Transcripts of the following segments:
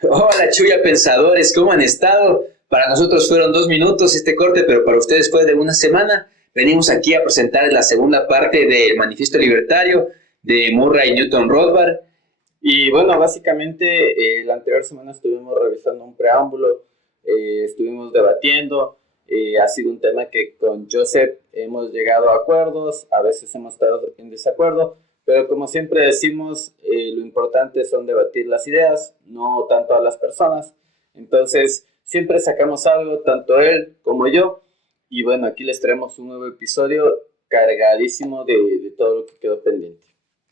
Hola Chuya Pensadores, ¿cómo han estado? Para nosotros fueron 2 minutos este corte, pero para ustedes fue de una semana. Venimos aquí a presentar la segunda parte del Manifiesto Libertario de Murray Newton Rothbard. Y bueno, básicamente la anterior semana estuvimos revisando un preámbulo, estuvimos debatiendo, ha sido un tema que con Joseph hemos llegado a acuerdos, a veces hemos estado en desacuerdo, pero como siempre decimos, lo importante son debatir las ideas, no tanto a las personas. Entonces, siempre sacamos algo, tanto él como yo, y bueno, aquí les traemos un nuevo episodio cargadísimo de todo lo que quedó pendiente.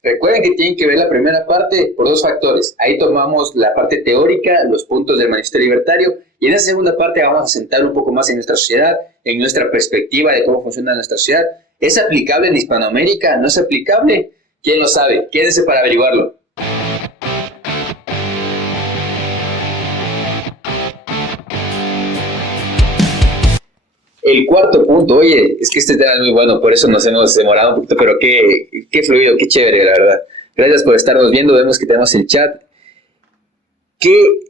Recuerden que tienen que ver la primera parte por 2 factores. Ahí tomamos la parte teórica, los puntos del Manifiesto Libertario, y en esa segunda parte vamos a sentar un poco más en nuestra sociedad, en nuestra perspectiva de cómo funciona nuestra sociedad. ¿Es aplicable en Hispanoamérica? ¿No es aplicable? ¿Quién lo sabe? Quédense para averiguarlo. El cuarto punto, oye, es que este tema es muy bueno, por eso nos hemos demorado un poquito, pero qué fluido, qué chévere, la verdad. Gracias por estarnos viendo, vemos que tenemos el chat. ¿Qué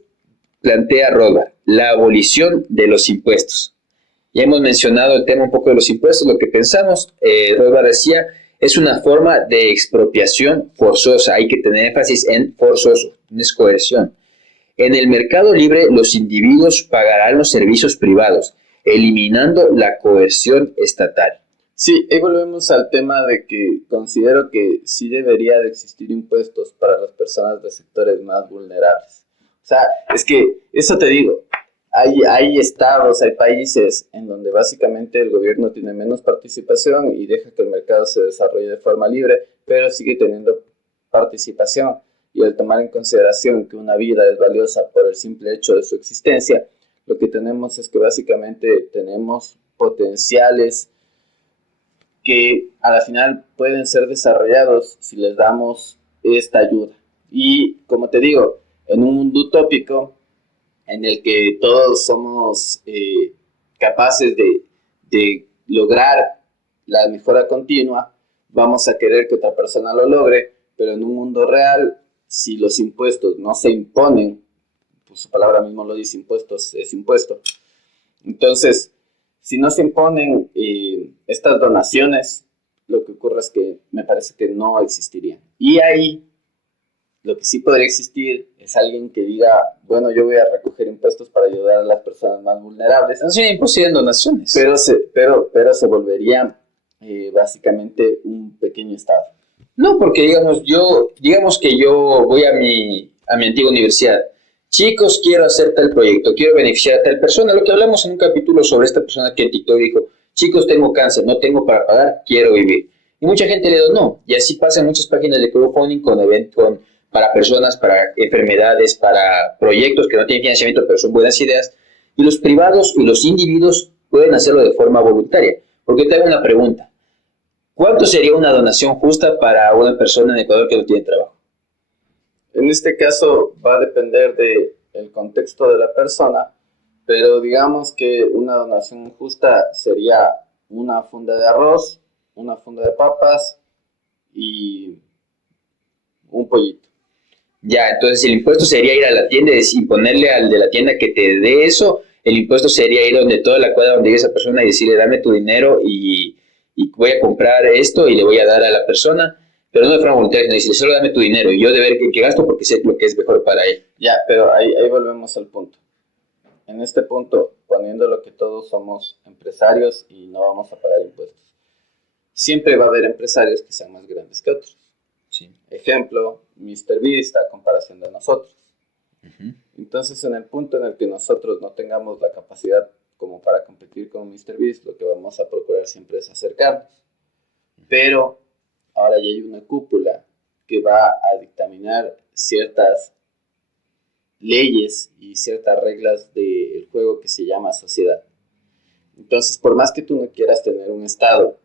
plantea Rothbard? La abolición de los impuestos. Ya hemos mencionado el tema un poco de los impuestos, lo que pensamos, Rothbard decía, es una forma de expropiación forzosa, hay que tener énfasis en forzoso, no es coerción. En el mercado libre, los individuos pagarán los servicios privados, eliminando la coerción estatal. Sí, ahí volvemos al tema de que considero que sí debería de existir impuestos para las personas de sectores más vulnerables. O sea, es que, eso te digo, hay estados, hay países en donde básicamente el gobierno tiene menos participación y deja que el mercado se desarrolle de forma libre, pero sigue teniendo participación. Y al tomar en consideración que una vida es valiosa por el simple hecho de su existencia, lo que tenemos es que básicamente tenemos potenciales que a la final pueden ser desarrollados si les damos esta ayuda. Y como te digo, en un mundo utópico en el que todos somos capaces de lograr la mejora continua, vamos a querer que otra persona lo logre, pero en un mundo real, si los impuestos no se imponen, pues su palabra mismo lo dice, impuestos es impuesto. Entonces, si no se imponen estas donaciones, lo que ocurre es que me parece que no existirían. Y ahí, lo que sí podría existir es alguien que diga, bueno, yo voy a recoger impuestos para ayudar a las personas más vulnerables. No se imposición donaciones. Pero se volvería básicamente un pequeño estado. No, porque digamos que yo voy a mi antigua universidad. Chicos, quiero hacer tal proyecto, quiero beneficiar a tal persona. Lo que hablamos en un capítulo sobre esta persona que en TikTok dijo, chicos, tengo cáncer, no tengo para pagar, quiero vivir. Y mucha gente le donó. Y así pasa en muchas páginas de crowdfunding para personas, para enfermedades, para proyectos que no tienen financiamiento, pero son buenas ideas. Y los privados y los individuos pueden hacerlo de forma voluntaria. Porque te hago una pregunta. ¿Cuánto sería una donación justa para una persona en Ecuador que no tiene trabajo? En este caso va a depender del contexto de la persona, pero digamos que una donación justa sería una funda de arroz, una funda de papas y un pollito. Ya, entonces el impuesto sería ir a la tienda y ponerle al de la tienda que te dé eso. El impuesto sería ir donde toda la cuadra donde llegue esa persona y decirle, dame tu dinero y voy a comprar esto y le voy a dar a la persona, pero no de forma voluntaria, no decirle, solo dame tu dinero y yo de ver en qué gasto porque sé lo que es mejor para él. Ya, pero ahí volvemos al punto. En este punto, poniendo lo que todos somos empresarios y no vamos a pagar impuestos, siempre va a haber empresarios que sean más grandes que otros. Sí. Ejemplo, MrBeast a comparación de nosotros. Uh-huh. Entonces, en el punto en el que nosotros no tengamos la capacidad como para competir con MrBeast, lo que vamos a procurar siempre es acercarnos. Pero ahora ya hay una cúpula que va a dictaminar ciertas leyes y ciertas reglas del juego que se llama sociedad. Entonces, por más que tú no quieras tener un estado,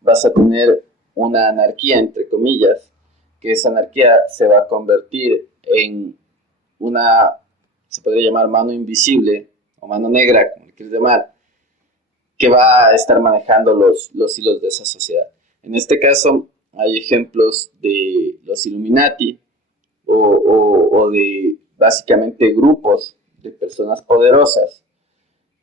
vas a tener una anarquía, entre comillas, que esa anarquía se va a convertir en una, se podría llamar mano invisible o mano negra, como le quieres llamar, que va a estar manejando los hilos de esa sociedad. En este caso, hay ejemplos de los Illuminati o de básicamente grupos de personas poderosas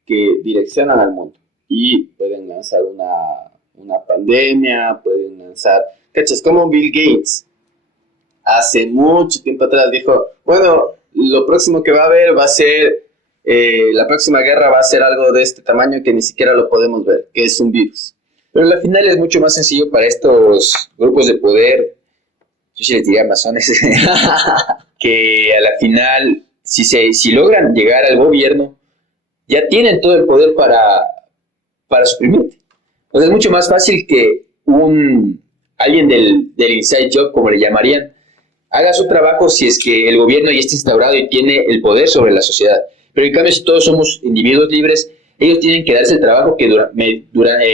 que direccionan al mundo y pueden lanzar una pandemia, pueden lanzar, ¿cachas? Como Bill Gates hace mucho tiempo atrás dijo, bueno, lo próximo que va a haber va a ser, la próxima guerra va a ser algo de este tamaño que ni siquiera lo podemos ver, que es un virus. Pero al final es mucho más sencillo para estos grupos de poder, yo sí les diría masones, que a la final, si logran llegar al gobierno, ya tienen todo el poder para suprimirte. O sea, es mucho más fácil que alguien del inside job, como le llamarían, haga su trabajo si es que el gobierno ya está instaurado y tiene el poder sobre la sociedad. Pero en cambio, si todos somos individuos libres, ellos tienen que darse el trabajo que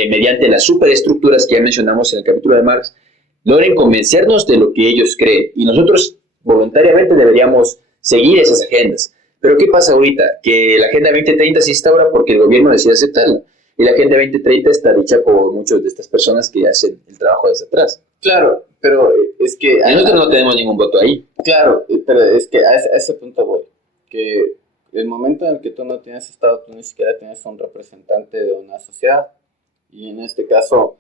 mediante las superestructuras que ya mencionamos en el capítulo de Marx, logren convencernos de lo que ellos creen. Y nosotros voluntariamente deberíamos seguir esas agendas. Pero ¿qué pasa ahorita? Que la Agenda 2030 se instaura porque el gobierno decide aceptarla. Y la Agenda 2030 está dicha por muchas de estas personas que hacen el trabajo desde atrás. Claro, pero es que... Y nosotros no tenemos ningún voto ahí. Claro, pero es que a ese punto voy. Que el momento en el que tú no tienes Estado, tú ni siquiera tienes un representante de una sociedad. Y en este caso,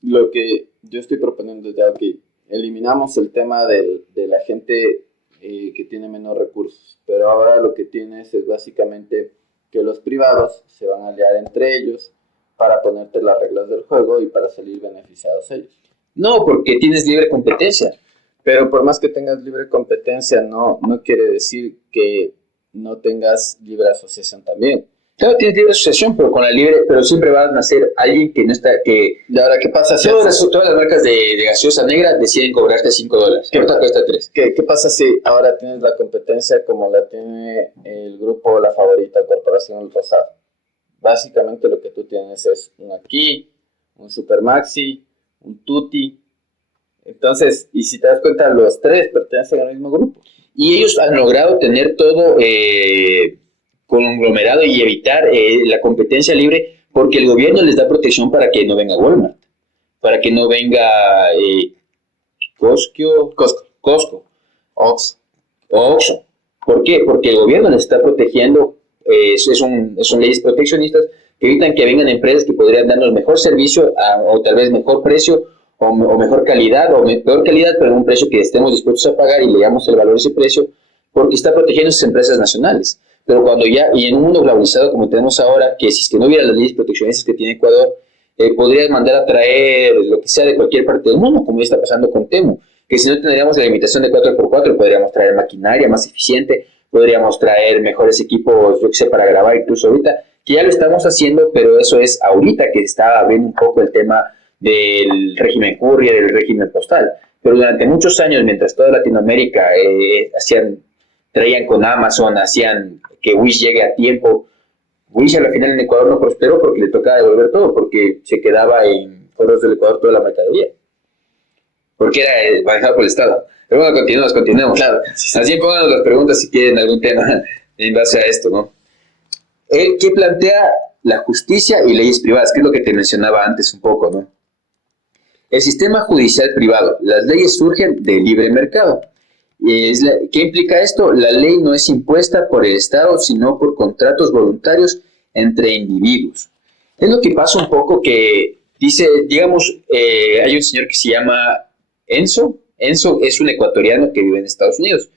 lo que yo estoy proponiendo es ya que eliminamos el tema de la gente que tiene menos recursos. Pero ahora lo que tienes es básicamente que los privados se van a aliar entre ellos para ponerte las reglas del juego y para salir beneficiados ellos. No, porque tienes libre competencia. Pero por más que tengas libre competencia, no quiere decir que no tengas libre asociación también. Claro, tienes libre asociación, pero siempre va a nacer alguien que no está, ¿Y ahora qué pasa si todas las marcas de gaseosa negra deciden cobrarte $5. ¿Qué cuesta 3? ¿Qué pasa si ahora tienes la competencia como la tiene el grupo La Favorita, Corporación El Rosado? Básicamente lo que tú tienes es un Aquí, un Supermaxi, un Tutti. Entonces, y si te das cuenta, los tres pertenecen al mismo grupo. Y ellos han logrado tener todo conglomerado y evitar la competencia libre porque el gobierno les da protección para que no venga Walmart, para que no venga Costco, Oxxo. ¿Por qué? Porque el gobierno les está protegiendo, son leyes proteccionistas que evitan que vengan empresas que podrían darnos mejor servicio o tal vez mejor precio o mejor calidad o peor calidad, pero en un precio que estemos dispuestos a pagar y le damos el valor a ese precio porque está protegiendo a esas empresas nacionales. Pero cuando y en un mundo globalizado como tenemos ahora, que si es que no hubiera las leyes proteccionistas que tiene Ecuador, podrías mandar a traer lo que sea de cualquier parte del mundo, como ya está pasando con Temu, que si no tendríamos la limitación de 4x4, podríamos traer maquinaria más eficiente, podríamos traer mejores equipos, yo que sé, para grabar incluso ahorita, que ya lo estamos haciendo, pero eso es ahorita que está abriendo un poco el tema del régimen courier, el régimen postal. Pero durante muchos años, mientras toda Latinoamérica traían con Amazon, hacían que Wish llegue a tiempo. Wish al final en Ecuador no prosperó porque le tocaba devolver todo, porque se quedaba en foros del Ecuador toda la mercadería. Porque era manejado por el Estado. Pero bueno, continuemos. Claro. Así pónganos las preguntas si quieren algún tema en base a esto, ¿no? Él que plantea la justicia y leyes privadas, que es lo que te mencionaba antes un poco, ¿no? El sistema judicial privado. Las leyes surgen del libre mercado. ¿Qué implica esto? La ley no es impuesta por el Estado, sino por contratos voluntarios entre individuos. Es lo que pasa un poco que dice, digamos, hay un señor que se llama Enzo. Enzo es un ecuatoriano que vive en Estados Unidos.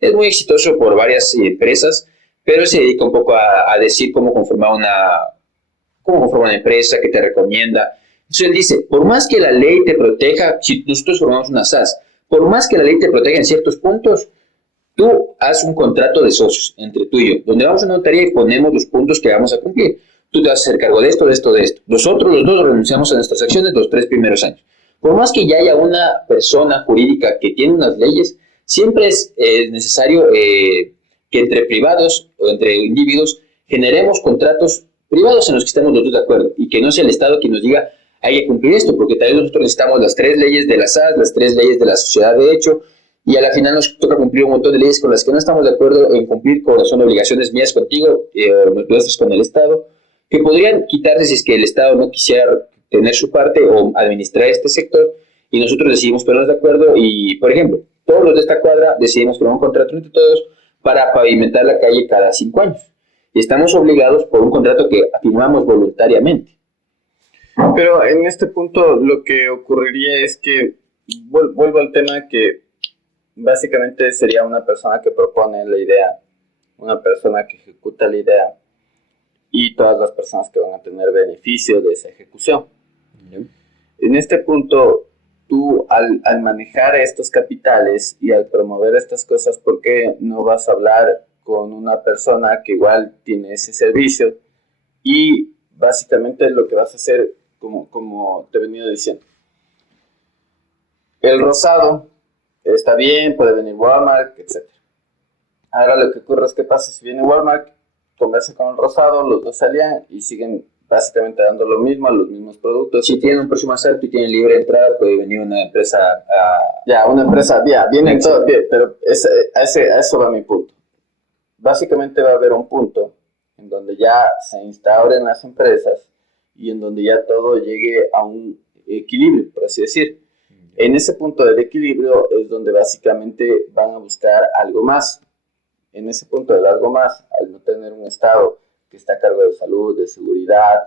Es muy exitoso por varias empresas, pero se dedica un poco a decir cómo conformar una empresa, que te recomienda. Entonces él dice, por más que la ley te proteja, si nosotros formamos una SAS, por más que la ley te proteja en ciertos puntos, tú haz un contrato de socios entre tú y yo, donde vamos a una notaría y ponemos los puntos que vamos a cumplir. Tú te vas a hacer cargo de esto, de esto, de esto. Nosotros los dos renunciamos a nuestras acciones los 3 primeros años. Por más que ya haya una persona jurídica que tiene unas leyes, siempre es necesario que entre privados o entre individuos generemos contratos privados en los que estemos los dos de acuerdo y que no sea el Estado quien nos diga hay que cumplir esto, porque tal vez nosotros necesitamos las 3 leyes de la SAS, las 3 leyes de la sociedad de hecho, y a la final nos toca cumplir un montón de leyes con las que no estamos de acuerdo en cumplir, son obligaciones mías contigo, nuestras con el Estado, que podrían quitarse si es que el Estado no quisiera tener su parte o administrar este sector, y nosotros decidimos ponernos de acuerdo, y por ejemplo, todos los de esta cuadra decidimos poner un contrato entre todos para pavimentar la calle cada 5 años. Y estamos obligados por un contrato que firmamos voluntariamente. Pero en este punto lo que ocurriría es que, vuelvo al tema que básicamente sería una persona que propone la idea, una persona que ejecuta la idea y todas las personas que van a tener beneficio de esa ejecución. En este punto, tú al manejar estos capitales y al promover estas cosas, ¿por qué no vas a hablar con una persona que igual tiene ese servicio? Y básicamente lo que vas a hacer, como te he venido diciendo, el rosado está bien, puede venir Walmart, etc. Ahora lo que ocurre es que pasa si viene Walmart, conversa con el rosado, los dos salían y siguen básicamente dando lo mismo, a los mismos productos. Si tienen un precio más alto y tienen libre entrada, puede venir una empresa Ya, una empresa, ya, vienen todos, bien, pero a eso va mi punto. Básicamente va a haber un punto en donde ya se instauren las empresas y en donde ya todo llegue a un equilibrio, por así decir. En ese punto del equilibrio es donde básicamente van a buscar algo más. En ese punto del algo más, al no tener un Estado que está a cargo de salud, de seguridad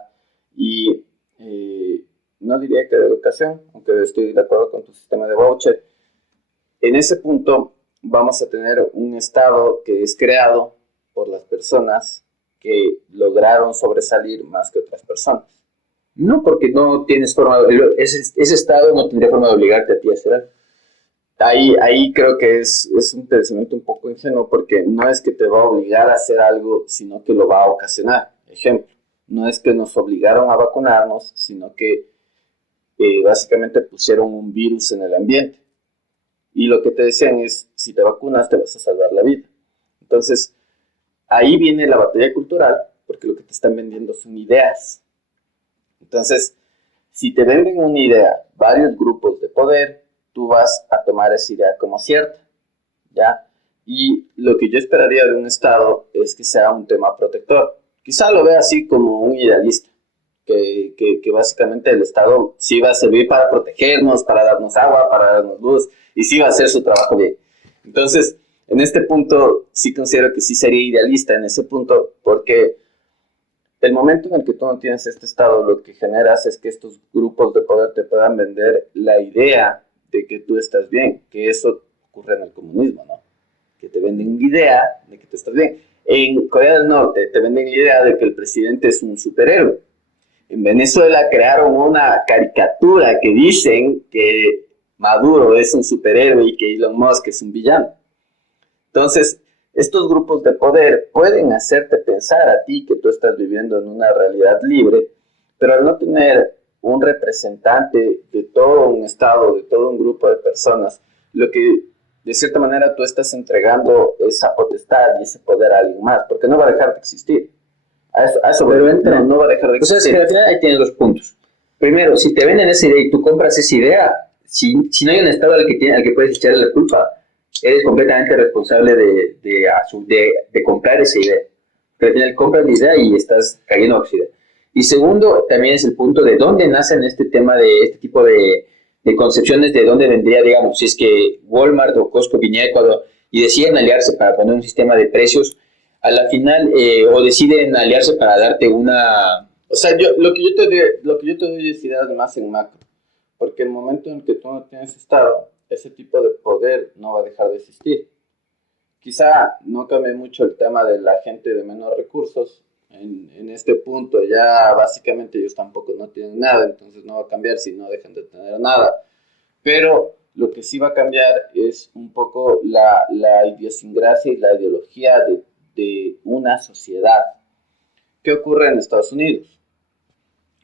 y no diría que de educación, aunque estoy de acuerdo con tu sistema de voucher, en ese punto vamos a tener un Estado que es creado por las personas que lograron sobresalir más que otras personas. No, porque no tienes forma, ese Estado no tendría forma de obligarte a ti a hacer algo. Ahí creo que es un pensamiento un poco ingenuo, porque no es que te va a obligar a hacer algo, sino que lo va a ocasionar. Ejemplo, no es que nos obligaron a vacunarnos, sino que básicamente pusieron un virus en el ambiente. Y lo que te decían es, si te vacunas te vas a salvar la vida. Entonces, ahí viene la batalla cultural, porque lo que te están vendiendo son ideas. Entonces, si te venden una idea, varios grupos de poder, tú vas a tomar esa idea como cierta, ¿ya? Y lo que yo esperaría de un Estado es que sea un tema protector. Quizá lo vea así como un idealista, que básicamente el Estado sí va a servir para protegernos, para darnos agua, para darnos luz, y sí va a hacer su trabajo bien. Entonces, en este punto, sí considero que sí sería idealista en ese punto, porque el momento en el que tú no tienes este Estado, lo que generas es que estos grupos de poder te puedan vender la idea de que tú estás bien, que eso ocurre en el comunismo, ¿no? Que te venden una idea de que tú estás bien. En Corea del Norte te venden la idea de que el presidente es un superhéroe. En Venezuela crearon una caricatura que dicen que Maduro es un superhéroe y que Elon Musk es un villano. Entonces, estos grupos de poder pueden hacerte pensar a ti que tú estás viviendo en una realidad libre, pero al no tener un representante de todo un Estado, de todo un grupo de personas, lo que de cierta manera tú estás entregando esa potestad y ese poder a alguien más, porque no va a dejar de existir. A eso pero entra, no va a dejar de existir. O sea, es que al final ahí tienes 2 puntos. Primero, si te venden esa idea y tú compras esa idea, si no hay un Estado al que puedes echarle la culpa, eres completamente responsable de comprar esa idea. Pero al final compras la idea y estás cayendo a oxidar. Y segundo, también es el punto de dónde nacen este tema de este tipo de concepciones, de dónde vendría, digamos, si es que Walmart o Costco viniera a Ecuador y deciden aliarse para poner un sistema de precios, a la final, o deciden aliarse para darte una... O sea, lo que yo te doy es ideas más en macro, porque el momento en que tú no tienes Estado, ese tipo de poder no va a dejar de existir. Quizá no cambie mucho el tema de la gente de menos recursos. En este punto ya básicamente ellos tampoco no tienen nada, entonces no va a cambiar si no dejan de tener nada. Pero lo que sí va a cambiar es un poco la idiosincrasia y la ideología de una sociedad. ¿Qué ocurre en Estados Unidos?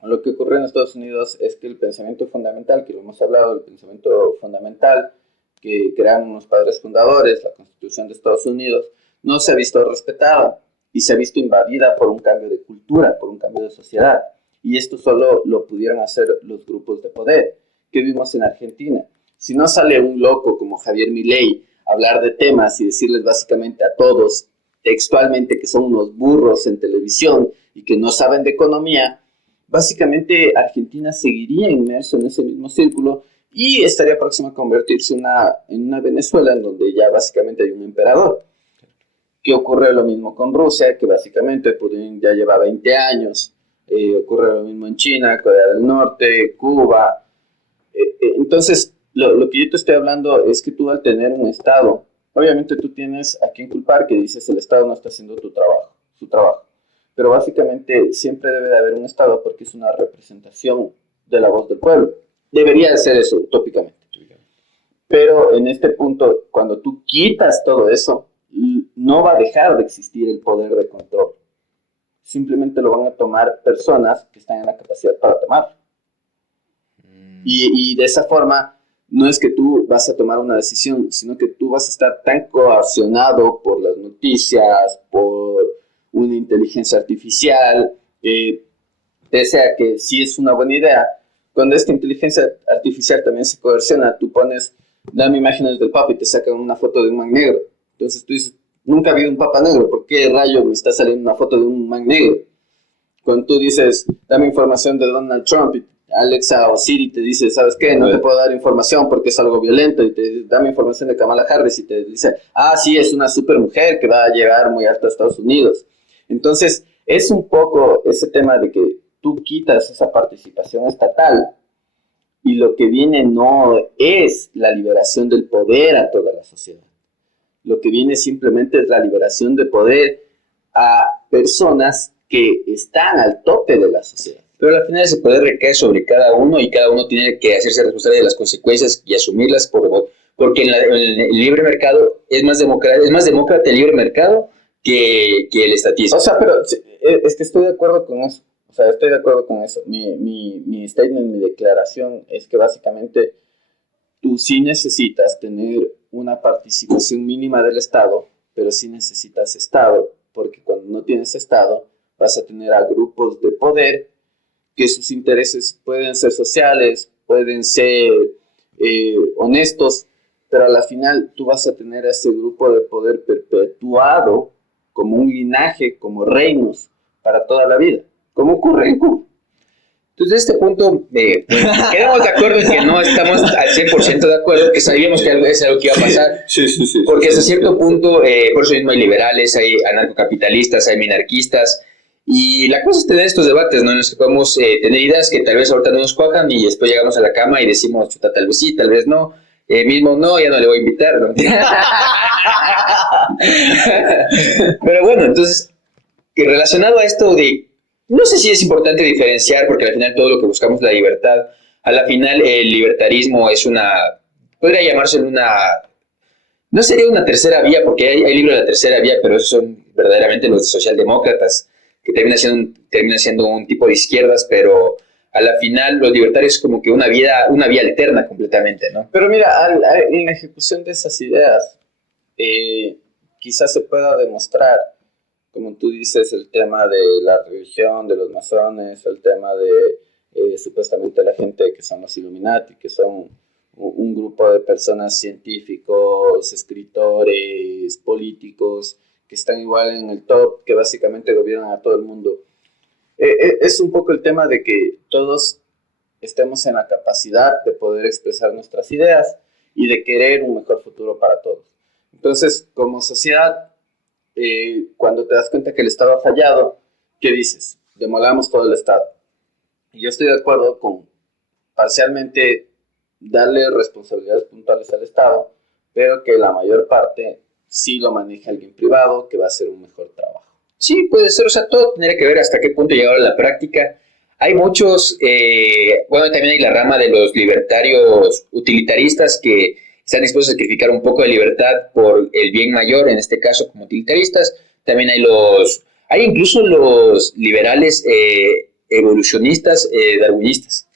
Lo que ocurre en Estados Unidos es que el pensamiento fundamental, que lo hemos hablado, el pensamiento fundamental que crearon los padres fundadores, la Constitución de Estados Unidos, no se ha visto respetada y se ha visto invadida por un cambio de cultura, por un cambio de sociedad. Y esto solo lo pudieron hacer los grupos de poder. ¿Qué vimos en Argentina? Si no sale un loco como Javier Milei a hablar de temas y decirles básicamente a todos textualmente que son unos burros en televisión y que no saben de economía, básicamente Argentina seguiría inmerso en ese mismo círculo y estaría próxima a convertirse en una Venezuela en donde ya básicamente hay un emperador. que ocurre lo mismo con Rusia, que básicamente Putin ya lleva 20 años, ocurre lo mismo en China, Corea del Norte, Cuba. Entonces, lo que yo te estoy hablando es que tú al tener un Estado, obviamente tú tienes a quien culpar, que dices el Estado no está haciendo su trabajo. Pero básicamente siempre debe de haber un Estado porque es una representación de la voz del pueblo. Debería de ser eso, utópicamente. Pero en este punto, cuando tú quitas todo eso, no va a dejar de existir el poder de control. Simplemente lo van a tomar personas que están en la capacidad para tomarlo. Y de esa forma, no es que tú vas a tomar una decisión, sino que tú vas a estar tan coaccionado por las noticias, por una inteligencia artificial, desea que sí es una buena idea. Cuando esta inteligencia artificial también se coerciona, tú pones, dame imágenes del Papa y te sacan una foto de un man negro. Entonces tú dices, nunca vi un Papa negro, ¿por qué rayo me está saliendo una foto de un man negro? Cuando tú dices, dame información de Donald Trump, y Alexa o Siri te dice, ¿sabes qué? No te puedo dar información porque es algo violento, y te dame información de Kamala Harris y te dice, sí, es una super mujer que va a llegar muy alto a Estados Unidos. Entonces, es un poco ese tema de que tú quitas esa participación estatal y lo que viene no es la liberación del poder a toda la sociedad. Lo que viene simplemente es la liberación de poder a personas que están al tope de la sociedad. Pero al final ese poder recae sobre cada uno y cada uno tiene que hacerse responsable de las consecuencias y asumirlas porque en el libre mercado es más demócrata el libre mercado que el estatismo. O sea, pero es que estoy de acuerdo con eso. Mi statement, mi declaración es que básicamente tú sí necesitas tener una participación mínima del Estado, pero sí necesitas Estado, porque cuando no tienes Estado vas a tener a grupos de poder que sus intereses pueden ser sociales, pueden ser honestos, pero a la final tú vas a tener a ese grupo de poder perpetuado como un linaje, como reinos, para toda la vida, como ocurre en Cuba. Entonces, a este punto, quedamos de acuerdo en que no estamos al 100% de acuerdo, que sabíamos que es algo que iba a pasar. Sí. Porque hasta cierto punto, por eso mismo hay liberales, hay anarcocapitalistas, hay minarquistas. Y la cosa es tener estos debates, ¿no? En los que podemos tener ideas que tal vez ahorita no nos cuajan y después llegamos a la cama y decimos, chuta, tal vez sí, tal vez no. Mismo no, ya no le voy a invitar, ¿no? Pero bueno, entonces, relacionado a esto de... No sé si es importante diferenciar, porque al final todo lo que buscamos es la libertad. A la final el libertarismo es podría llamarse no sería una tercera vía, porque hay libros de la tercera vía, pero esos son verdaderamente los socialdemócratas, que termina siendo un tipo de izquierdas, pero a la final los libertarios es como que una vía alterna completamente, ¿no? Pero mira, en la ejecución de esas ideas, quizás se pueda demostrar, como tú dices, el tema de la religión, de los masones, el tema de supuestamente la gente que son los Illuminati, que son un grupo de personas científicos, escritores, políticos, que están igual en el top, que básicamente gobiernan a todo el mundo. Es un poco el tema de que todos estemos en la capacidad de poder expresar nuestras ideas y de querer un mejor futuro para todos. Entonces, como sociedad, cuando te das cuenta que el Estado ha fallado, ¿qué dices? Demolamos todo el Estado. Y yo estoy de acuerdo con parcialmente darle responsabilidades puntuales al Estado, pero que la mayor parte sí lo maneje alguien privado que va a hacer un mejor trabajo. Sí, puede ser, o sea, todo tendría que ver hasta qué punto llegar a la práctica. Hay muchos, también hay la rama de los libertarios utilitaristas que están dispuestos a sacrificar un poco de libertad por el bien mayor, en este caso como utilitaristas. También hay incluso los liberales evolucionistas, darwinistas.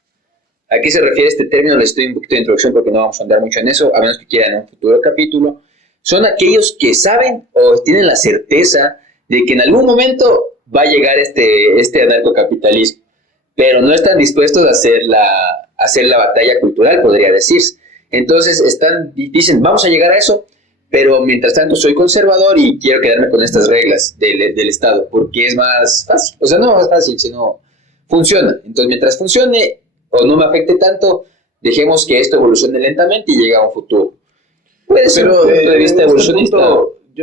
¿A qué se refiere este término? Les doy un poquito de introducción porque no vamos a andar mucho en eso, a menos que quieran en un futuro capítulo. Son aquellos que saben o tienen la certeza de que en algún momento va a llegar este anarcocapitalismo, pero no están dispuestos a hacer la batalla cultural, podría decirse. Entonces dicen, vamos a llegar a eso, pero mientras tanto soy conservador y quiero quedarme con estas reglas del Estado, porque es más fácil. O sea, no más fácil, sino funciona. Entonces, mientras funcione o no me afecte tanto, dejemos que esto evolucione lentamente y llegue a un futuro. Puede ser un punto de vista evolucionista.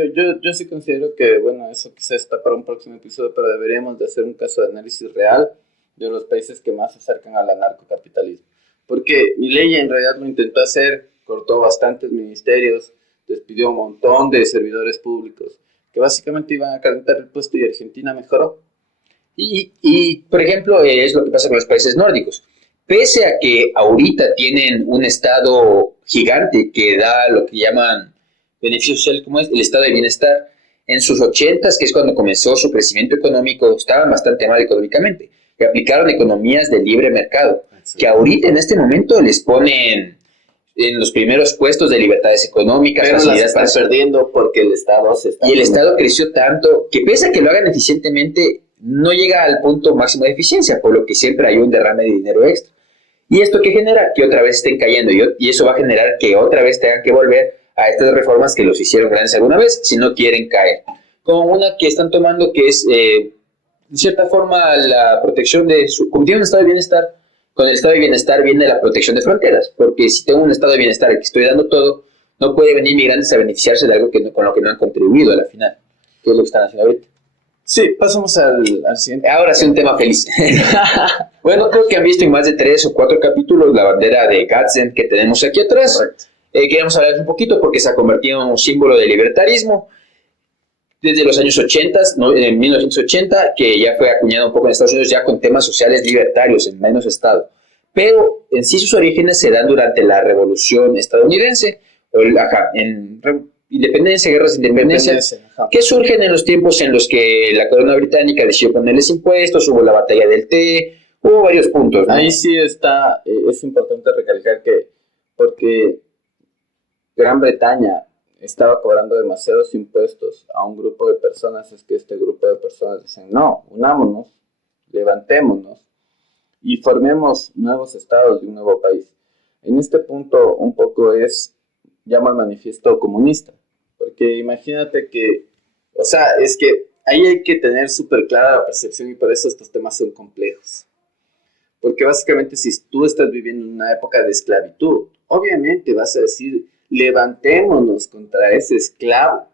yo sí considero que, bueno, eso quizás está para un próximo episodio, pero deberíamos de hacer un caso de análisis real de los países que más se acercan al anarcocapitalismo. Porque Milei en realidad lo intentó hacer, cortó bastantes ministerios, despidió un montón de servidores públicos, que básicamente iban a calentar el puesto y Argentina mejoró. Por ejemplo, es lo que pasa con los países nórdicos. Pese a que ahorita tienen un estado gigante que da lo que llaman beneficio social, como es el estado de bienestar, en sus 80s, que es cuando comenzó su crecimiento económico, estaban bastante mal económicamente, y aplicaron economías de libre mercado, que ahorita en este momento les ponen en los primeros puestos de libertades económicas, pero las están perdiendo porque el Estado se está... Y el Estado creció tanto que pese a que lo hagan eficientemente, no llega al punto máximo de eficiencia, por lo que siempre hay un derrame de dinero extra. ¿Y esto qué genera? Que otra vez estén cayendo, y eso va a generar que otra vez tengan que volver a estas reformas que los hicieron grandes alguna vez, si no quieren caer. Como una que están tomando que es, de cierta forma, la protección de su... Como tiene un estado de bienestar, con el estado de bienestar viene la protección de fronteras, porque si tengo un estado de bienestar al que estoy dando todo, no puede venir migrantes a beneficiarse de algo que con lo que no han contribuido a la final, que es lo que están haciendo ahorita. Sí, pasamos al siguiente. Ahora sí, un tema feliz. Bueno, creo que han visto en más de 3 o 4 capítulos la bandera de Gadsden que tenemos aquí atrás. Queremos hablar un poquito porque se ha convertido en un símbolo de libertarismo desde los años 80, en 1980, que ya fue acuñado un poco en Estados Unidos ya con temas sociales libertarios en menos estado. Pero en sí sus orígenes se dan durante la Revolución estadounidense, independencia, guerras de independencia, que surgen en los tiempos en los que la corona británica decidió ponerles impuestos, hubo la batalla del té, hubo varios puntos, ¿no? Ahí sí está, es importante recalcar que, porque Gran Bretaña estaba cobrando demasiados impuestos a un grupo de personas, es que este grupo de personas dicen, no, unámonos, levantémonos y formemos nuevos estados de un nuevo país. En este punto un poco llama al manifiesto comunista, porque imagínate que, o sea, es que ahí hay que tener súper clara la percepción y por eso estos temas son complejos. Porque básicamente si tú estás viviendo en una época de esclavitud, obviamente vas a decir, levantémonos contra ese esclavo.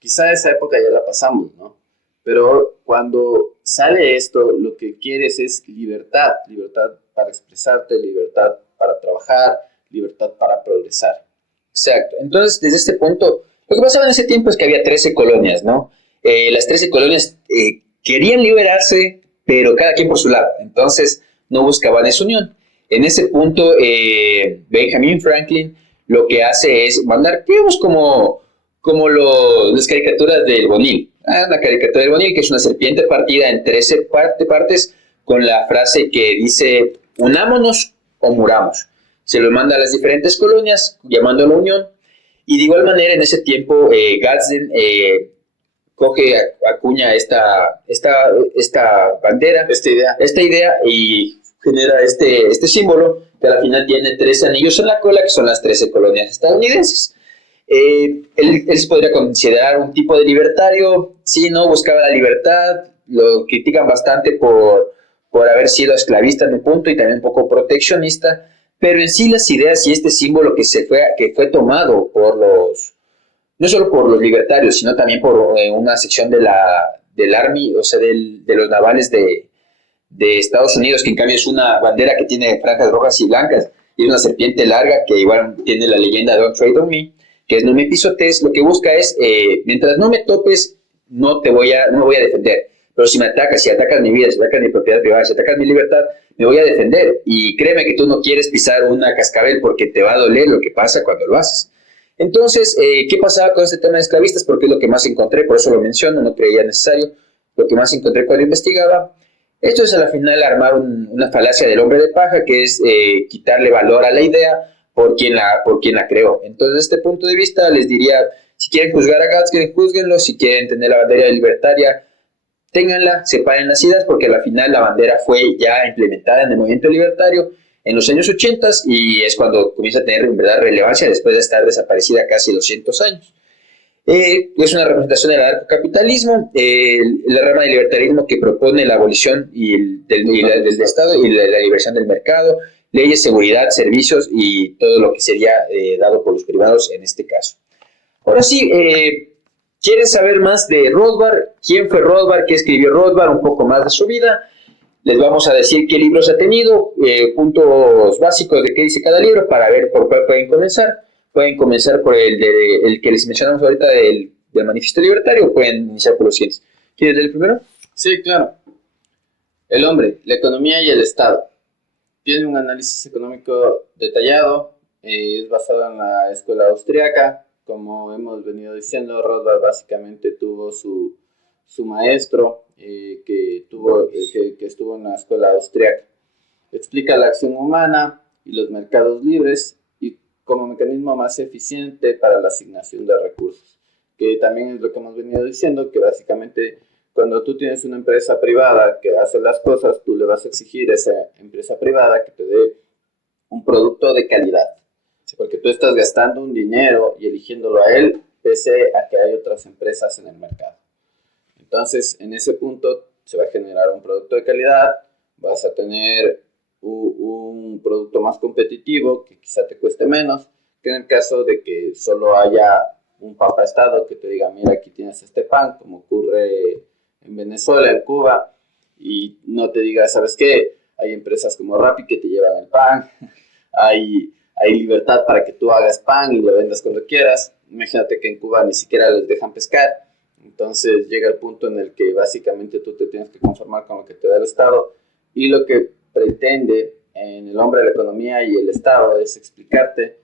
Quizá esa época ya la pasamos, ¿no? Pero cuando sale esto, lo que quieres es libertad. Libertad para expresarte, libertad para trabajar, libertad para progresar. Exacto. Entonces, desde este punto, lo que pasaba en ese tiempo es que había 13 colonias, ¿no? Las 13 colonias querían liberarse, pero cada quien por su lado. Entonces, no buscaban esa unión. En ese punto, Benjamin Franklin lo que hace es mandar, digamos, como las caricaturas del Bonil. La caricatura del Bonil, que es una serpiente partida en 13 partes, con la frase que dice, unámonos o muramos. Se lo manda a las diferentes colonias, llamando a la unión, y de igual manera, en ese tiempo, Gadsden acuña esta bandera, esta idea, y genera este símbolo, que al final tiene 13 anillos en la cola, que son las 13 colonias estadounidenses. Él se podría considerar un tipo de libertario, sí, no buscaba la libertad, lo critican bastante por haber sido esclavista en un punto y también un poco proteccionista, pero en sí las ideas y este símbolo que fue tomado por no solo por los libertarios, sino también por una sección del Army, o sea, de los navales de Estados Unidos, que en cambio es una bandera que tiene franjas rojas y blancas, y es una serpiente larga que igual tiene la leyenda Don't Tread on Me, que es no me pisotees. Lo que busca es, mientras no me topes, no me voy a defender. Pero si me atacas, si atacas mi vida, si atacas mi propiedad privada, si atacas mi libertad, me voy a defender. Y créeme que tú no quieres pisar una cascabel porque te va a doler lo que pasa cuando lo haces. Entonces, ¿qué pasaba con este tema de esclavistas? Porque es lo que más encontré, por eso lo menciono, no creía necesario. Lo que más encontré cuando investigaba. Esto es a la final armar una falacia del hombre de paja, que es quitarle valor a la idea por quien la creó. Entonces, desde este punto de vista, les diría, si quieren juzgar a Gadsden, júzguenlo. Si quieren tener la bandera libertaria, ténganla, separen las ideas, porque al final la bandera fue ya implementada en el movimiento libertario en los años 80 y es cuando comienza a tener en verdad relevancia después de estar desaparecida casi 200 años. Es una representación del anarcocapitalismo, la rama del libertarismo que propone la abolición del Estado y la liberación del mercado, leyes, seguridad, servicios y todo lo que sería dado por los privados en este caso. Ahora sí, ¿Quieren saber más de Rothbard? ¿Quién fue Rothbard? ¿Qué escribió Rothbard? Un poco más de su vida. Les vamos a decir qué libros ha tenido, puntos básicos de qué dice cada libro para ver por cuál pueden comenzar. Pueden comenzar por el que les mencionamos ahorita del Manifiesto Libertario o pueden iniciar por los siguientes. ¿Quieres leer el primero? Sí, claro. El hombre, la economía y el Estado. Tiene un análisis económico detallado, es basado en la escuela austriaca. Como hemos venido diciendo, Rothbard básicamente tuvo su maestro que estuvo en la escuela austriaca. Explica la acción humana y los mercados libres y como mecanismo más eficiente para la asignación de recursos, que también es lo que hemos venido diciendo, que básicamente cuando tú tienes una empresa privada que hace las cosas, tú le vas a exigir a esa empresa privada que te dé un producto de calidad, porque tú estás gastando un dinero y eligiéndolo a él, pese a que hay otras empresas en el mercado. Entonces, en ese punto se va a generar un producto de calidad, vas a tener un producto más competitivo que quizá te cueste menos, que en el caso de que solo haya un pan prestado que te diga, mira, aquí tienes este pan, como ocurre en Venezuela, en Cuba, y no te diga, ¿sabes qué? Hay empresas como Rappi que te llevan el pan, hay libertad para que tú hagas pan y lo vendas cuando quieras. Imagínate que en Cuba ni siquiera les dejan pescar. Entonces llega el punto en el que básicamente tú te tienes que conformar con lo que te da el Estado, y lo que pretende en El hombre de la economía y el Estado es explicarte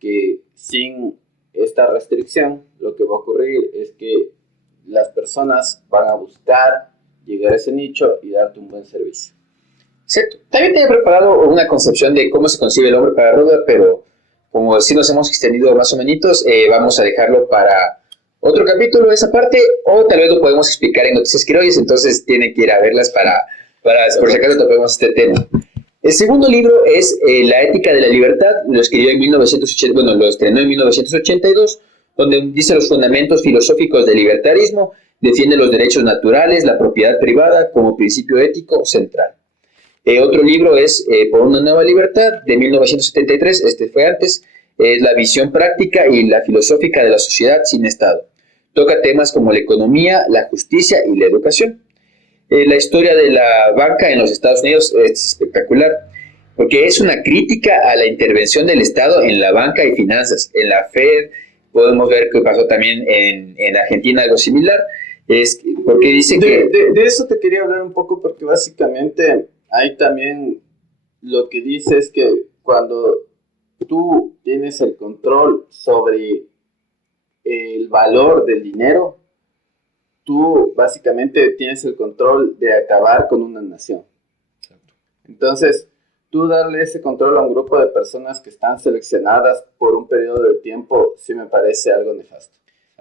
que sin esta restricción lo que va a ocurrir es que las personas van a buscar llegar a ese nicho y darte un buen servicio. Exacto. También tenía preparado una concepción de cómo se concibe el hombre para Rothbard, pero como sí nos hemos extendido más o menos, vamos a dejarlo para otro capítulo de esa parte, o tal vez lo podemos explicar en Noticias Quiroyes, entonces tienen que ir a verlas para por si acaso topemos este tema. El segundo libro es La ética de la libertad, lo escribió en 1980, bueno, lo estrenó en 1982, donde dice los fundamentos filosóficos del libertarismo, defiende los derechos naturales, la propiedad privada como principio ético central. Otro libro es Por una nueva libertad, de 1973, este fue antes, es la visión práctica y la filosófica de la sociedad sin Estado. Toca temas como la economía, la justicia y la educación. La historia de la banca en los Estados Unidos es espectacular, porque es una crítica a la intervención del Estado en la banca y finanzas. En la Fed podemos ver que pasó también en Argentina algo similar, es porque dice que... De eso te quería hablar un poco, porque básicamente hay también lo que dice es que cuando tú tienes el control sobre el valor del dinero, tú básicamente tienes el control de acabar con una nación. Entonces, tú darle ese control a un grupo de personas que están seleccionadas por un periodo de tiempo, sí me parece algo nefasto.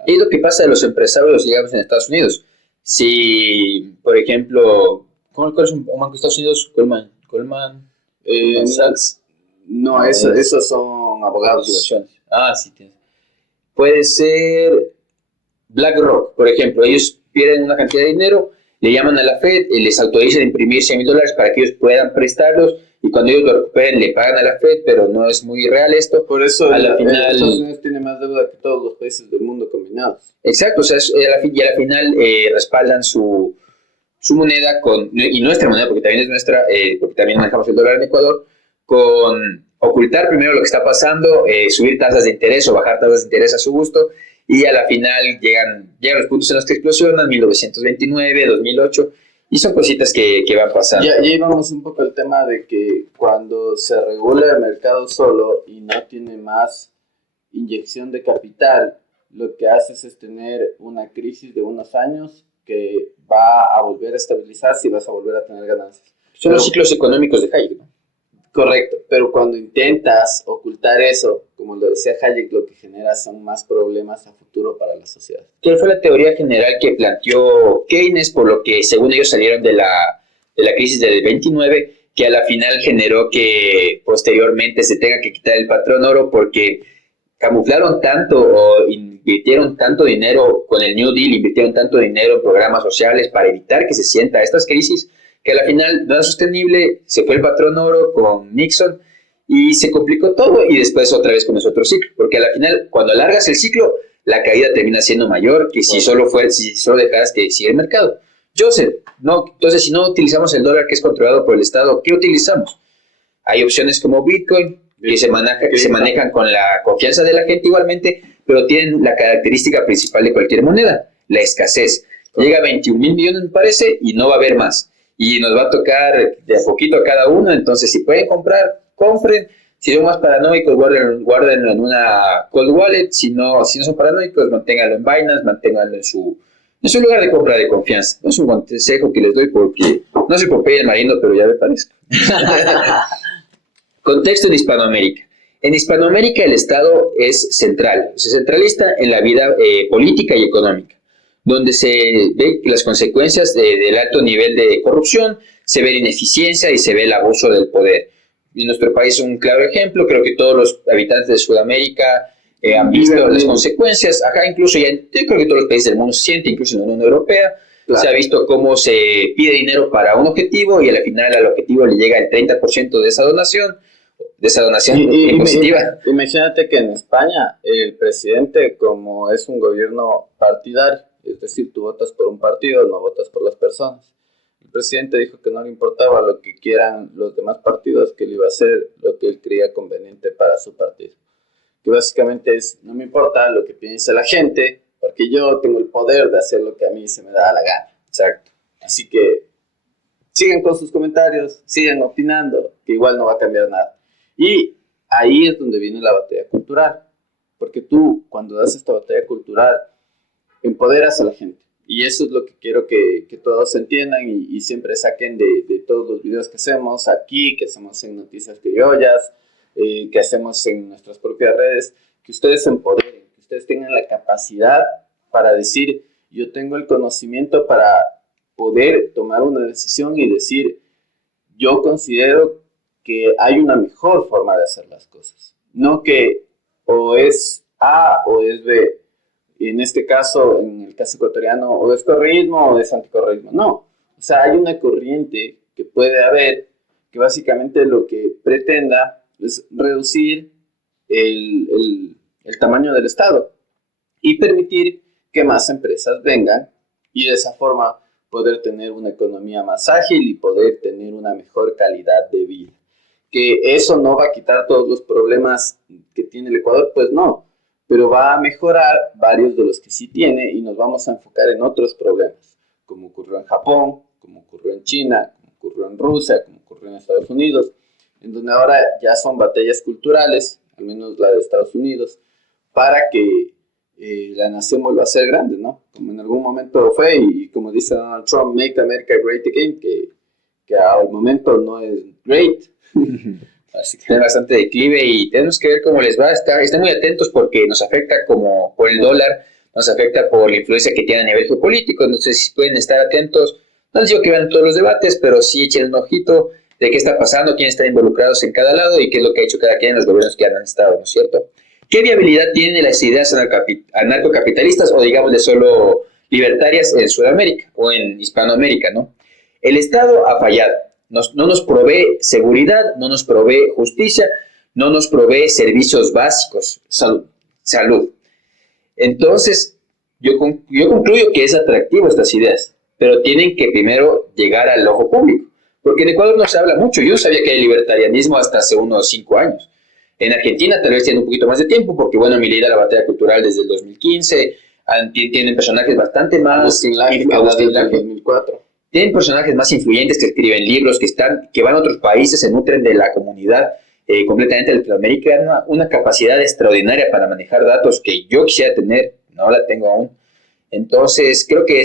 Es lo que pasa de los empresarios, digamos, en Estados Unidos. Si, por ejemplo, ¿cuál es un banco de Estados Unidos? Goldman Sachs. No, esos son abogados. Ah, sí. Puede ser BlackRock, por ejemplo. Ellos pierden una cantidad de dinero, le llaman a la Fed, les autorizan imprimir $100,000 para que ellos puedan prestarlos, y cuando ellos lo recuperen le pagan a la Fed, pero no es muy real esto. Por eso a la final, Estados Unidos tiene más deuda que todos los países del mundo combinados. Exacto, o sea, y a la final respaldan su moneda y nuestra moneda, porque también es nuestra, porque también manejamos el dólar en Ecuador, con ocultar primero lo que está pasando, subir tasas de interés o bajar tasas de interés a su gusto, y a la final llegan los puntos en los que explosionan, 1929, 2008, y son cositas que van pasando. Ya íbamos un poco al tema de que cuando se regula el mercado solo y no tiene más inyección de capital, lo que haces es tener una crisis de unos años que va a volver a estabilizarse y vas a volver a tener ganancias. Son los ciclos económicos de Hayek, ¿no? Correcto, pero cuando intentas ocultar eso, como lo decía Hayek, lo que genera son más problemas a futuro para la sociedad. ¿Cuál fue la teoría general que planteó Keynes, por lo que según ellos salieron de la crisis del 29, que a la final generó que posteriormente se tenga que quitar el patrón oro porque camuflaron tanto o invirtieron tanto dinero con el New Deal, invirtieron tanto dinero en programas sociales para evitar que se sienta estas crisis, que a la final no era sostenible, se fue el patrón oro con Nixon y se complicó todo, y después otra vez comenzó otro ciclo, porque a la final cuando alargas el ciclo la caída termina siendo mayor que si solo dejaras que siga el mercado. Joseph, no, entonces si no utilizamos el dólar que es controlado por el Estado, ¿qué utilizamos? Hay opciones como Bitcoin, que se manejan con la confianza de la gente igualmente, pero tienen la característica principal de cualquier moneda, la escasez. Llega a 21 mil millones, me parece, y no va a haber más. Y nos va a tocar de a poquito a cada uno, entonces si pueden comprar, compren. Si son más paranoicos, guárdenlo en una cold wallet. Si no son paranoicos, manténganlo en Binance, manténganlo en su lugar de compra de confianza. No es un consejo que les doy porque no soy Popeye el marino, pero ya me parezco. Contexto en Hispanoamérica. En Hispanoamérica el Estado es central, se centraliza en la vida política y económica, donde se ve las consecuencias del alto nivel de corrupción, se ve la ineficiencia y se ve el abuso del poder. En nuestro país es un claro ejemplo, creo que todos los habitantes de Sudamérica han visto las consecuencias, acá incluso yo creo que todos los países del mundo se sienten, incluso en la Unión Europea, claro. Se ha visto cómo se pide dinero para un objetivo y al final al objetivo le llega el 30% de esa donación impositiva. Imagínate que en España el presidente, como es un gobierno partidario, es decir, tú votas por un partido, no votas por las personas. El presidente dijo que no le importaba lo que quieran los demás partidos, que él iba a hacer lo que él creía conveniente para su partido. Que básicamente es, no me importa lo que piense la gente, porque yo tengo el poder de hacer lo que a mí se me da la gana. Exacto. Así que sigan con sus comentarios, sigan opinando, que igual no va a cambiar nada. Y ahí es donde viene la batalla cultural, porque tú cuando das esta batalla cultural empoderas a la gente, y eso es lo que quiero que todos entiendan y siempre saquen de todos los videos que hacemos aquí, que hacemos en Noticias Criollas, que hacemos en nuestras propias redes, que ustedes se empoderen, que ustedes tengan la capacidad para decir, yo tengo el conocimiento para poder tomar una decisión y decir, yo considero que hay una mejor forma de hacer las cosas. No que o es A o es B. Y en este caso, en el caso ecuatoriano, o es correísmo o es anticorreísmo. No. O sea, hay una corriente que puede haber que básicamente lo que pretenda es reducir el tamaño del Estado y permitir que más empresas vengan y de esa forma poder tener una economía más ágil y poder tener una mejor calidad de vida. Que eso no va a quitar todos los problemas que tiene el Ecuador, pues no, pero va a mejorar varios de los que sí tiene y nos vamos a enfocar en otros problemas, como ocurrió en Japón, como ocurrió en China, como ocurrió en Rusia, como ocurrió en Estados Unidos, en donde ahora ya son batallas culturales, al menos la de Estados Unidos, para que la nación vuelva a ser grande, ¿no? Como en algún momento fue, y como dice Donald Trump, Make America Great Again, que al momento no es great. Así que tiene bastante declive y tenemos que ver cómo les va. Estén muy atentos porque nos afecta como por el dólar, nos afecta por la influencia que tiene a nivel geopolítico. Entonces, si pueden estar atentos, no les digo que vean todos los debates, pero sí echen un ojito de qué está pasando, quiénes están involucrados en cada lado y qué es lo que ha hecho cada quien en los gobiernos que han estado, ¿no es cierto? ¿Qué viabilidad tienen las ideas anarcocapitalistas o digamos de solo libertarias en Sudamérica o en Hispanoamérica, ¿no? El Estado ha fallado. No nos provee seguridad, no nos provee justicia, no nos provee servicios básicos, salud. Entonces, yo concluyo que es atractivo estas ideas, pero tienen que primero llegar al ojo público, porque en Ecuador no se habla mucho. Yo no sabía que hay libertarianismo hasta hace unos 5 años. En Argentina tal vez tiene un poquito más de tiempo, porque bueno, Milei da la batalla cultural desde el 2015, tienen personajes bastante más... Agustín Laje, 2004. Tienen personajes más influyentes que escriben libros, que van a otros países, se nutren de la comunidad completamente latinoamericana, una capacidad extraordinaria para manejar datos que yo quisiera tener, no la tengo aún. Entonces, creo que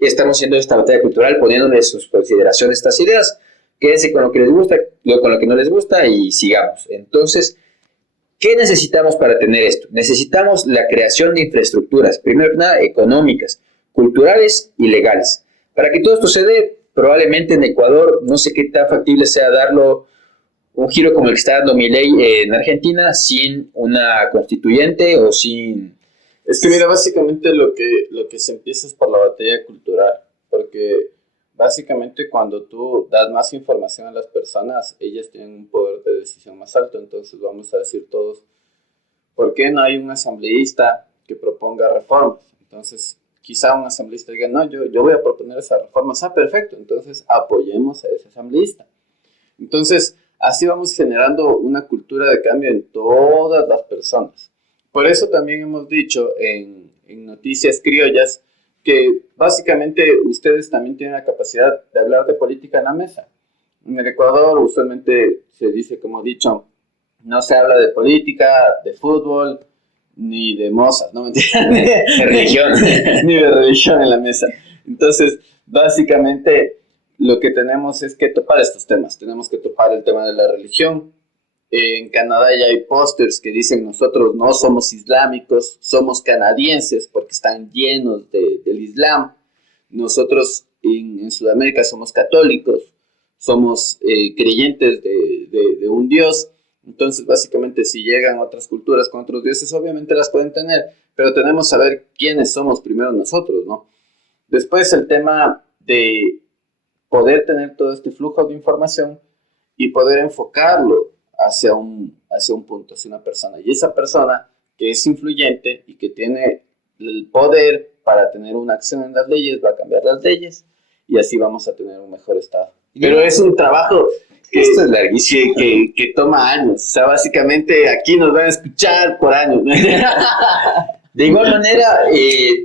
estamos haciendo esta batalla cultural, poniéndole sus consideraciones, estas ideas. Quédense con lo que les gusta, con lo que no les gusta y sigamos. Entonces, ¿qué necesitamos para tener esto? Necesitamos la creación de infraestructuras, primero que nada, económicas, culturales y legales. Para que todo esto se dé, probablemente en Ecuador, no sé qué tan factible sea darlo un giro como el que está dando Milei en Argentina, sin una constituyente o sin... Es que mira, básicamente lo que se empieza es por la batalla cultural, porque básicamente cuando tú das más información a las personas, ellas tienen un poder de decisión más alto. Entonces vamos a decir todos, ¿por qué no hay un asambleísta que proponga reformas. Entonces, quizá un asambleísta diga, no, yo voy a proponer esas reformas. Ah, perfecto, entonces apoyemos a ese asambleísta. Entonces, así vamos generando una cultura de cambio en todas las personas. Por eso también hemos dicho en Noticias Criollas que básicamente ustedes también tienen la capacidad de hablar de política en la mesa. En el Ecuador usualmente se dice, como he dicho, no se habla de política, de fútbol, ni de mozas, no mentira, De religión. ni de religión en la mesa. Entonces, básicamente lo que tenemos es que topar estos temas. Tenemos que topar el tema de la religión. En Canadá ya hay pósters que dicen nosotros no somos islámicos, somos canadienses porque están llenos del Islam. Nosotros en Sudamérica somos católicos, somos creyentes de un Dios. Entonces, básicamente, si llegan otras culturas con otros dioses, obviamente las pueden tener, pero tenemos que saber quiénes somos primero nosotros, ¿no? Después, el tema de poder tener todo este flujo de información y poder enfocarlo hacia un punto, hacia una persona. Y esa persona que es influyente y que tiene el poder para tener una acción en las leyes, va a cambiar las leyes y así vamos a tener un mejor estado. Pero es un trabajo que esto es larguísimo, que toma años. O sea, básicamente aquí nos van a escuchar por años. De igual manera,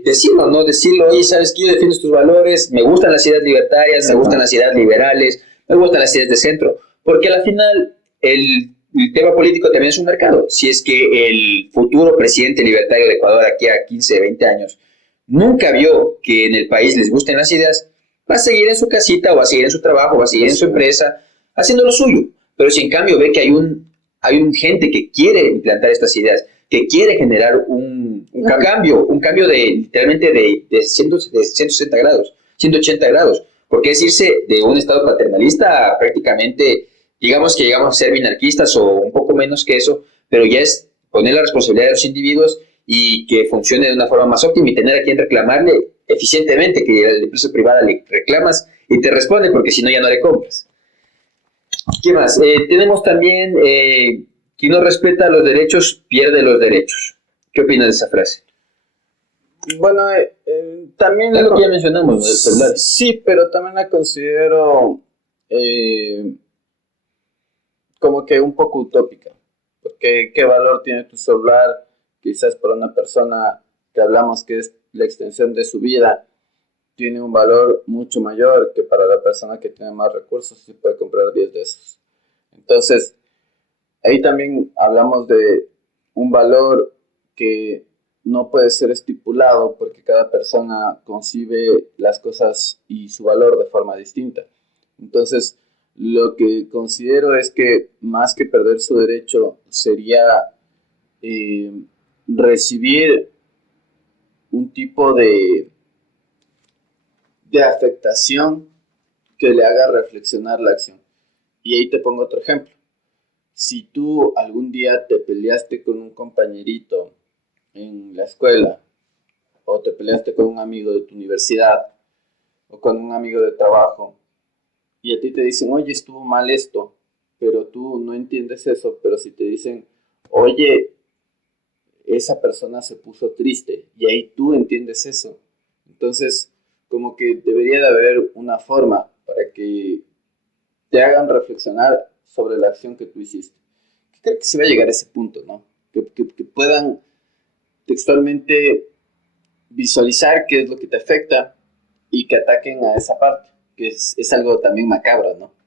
decirlo, ¿no? Decirlo, oye, ¿sabes qué? Yo defiendo tus valores, me gustan las ideas libertarias, me gustan las ideas liberales, me gustan las ideas de centro, porque al final el tema político también es un mercado. Si es que el futuro presidente libertario de Ecuador, aquí a 15, 20 años, nunca vio que en el país les gusten las ideas, va a seguir en su casita, o va a seguir en su trabajo, o va a seguir en su empresa, haciendo lo suyo. Pero si en cambio ve que hay un gente que quiere implantar estas ideas, que quiere generar un cambio de literalmente de 160 grados, 180 grados, porque es irse de un estado paternalista a prácticamente, digamos que llegamos a ser minarquistas o un poco menos que eso, pero ya es poner la responsabilidad de los individuos y que funcione de una forma más óptima y tener a quien reclamarle eficientemente, que a la empresa privada le reclamas y te responde, porque si no ya no le compras. ¿Qué más? Tenemos también, quien no respeta los derechos, pierde los derechos. ¿Qué opinas de esa frase? Bueno, también... Es lo que ya mencionamos, del celular. Sí, pero también la considero como que un poco utópica. Porque ¿qué valor tiene tu celular? Quizás para una persona que hablamos que es la extensión de su vida, tiene un valor mucho mayor que para la persona que tiene más recursos y puede comprar 10 de esos. Entonces, ahí también hablamos de un valor que no puede ser estipulado porque cada persona concibe las cosas y su valor de forma distinta. Entonces, lo que considero es que más que perder su derecho sería recibir un tipo de afectación que le haga reflexionar la acción. Y ahí te pongo otro ejemplo. Si tú algún día te peleaste con un compañerito en la escuela, o te peleaste con un amigo de tu universidad, o con un amigo de trabajo, y a ti te dicen, oye, estuvo mal esto, pero tú no entiendes eso, pero si te dicen, oye, esa persona se puso triste, y ahí tú entiendes eso, entonces como que debería de haber una forma para que te hagan reflexionar sobre la acción que tú hiciste. Creo que sí va a llegar a ese punto, ¿no? Que puedan textualmente visualizar qué es lo que te afecta y que ataquen a esa parte, que es algo también macabro, ¿no?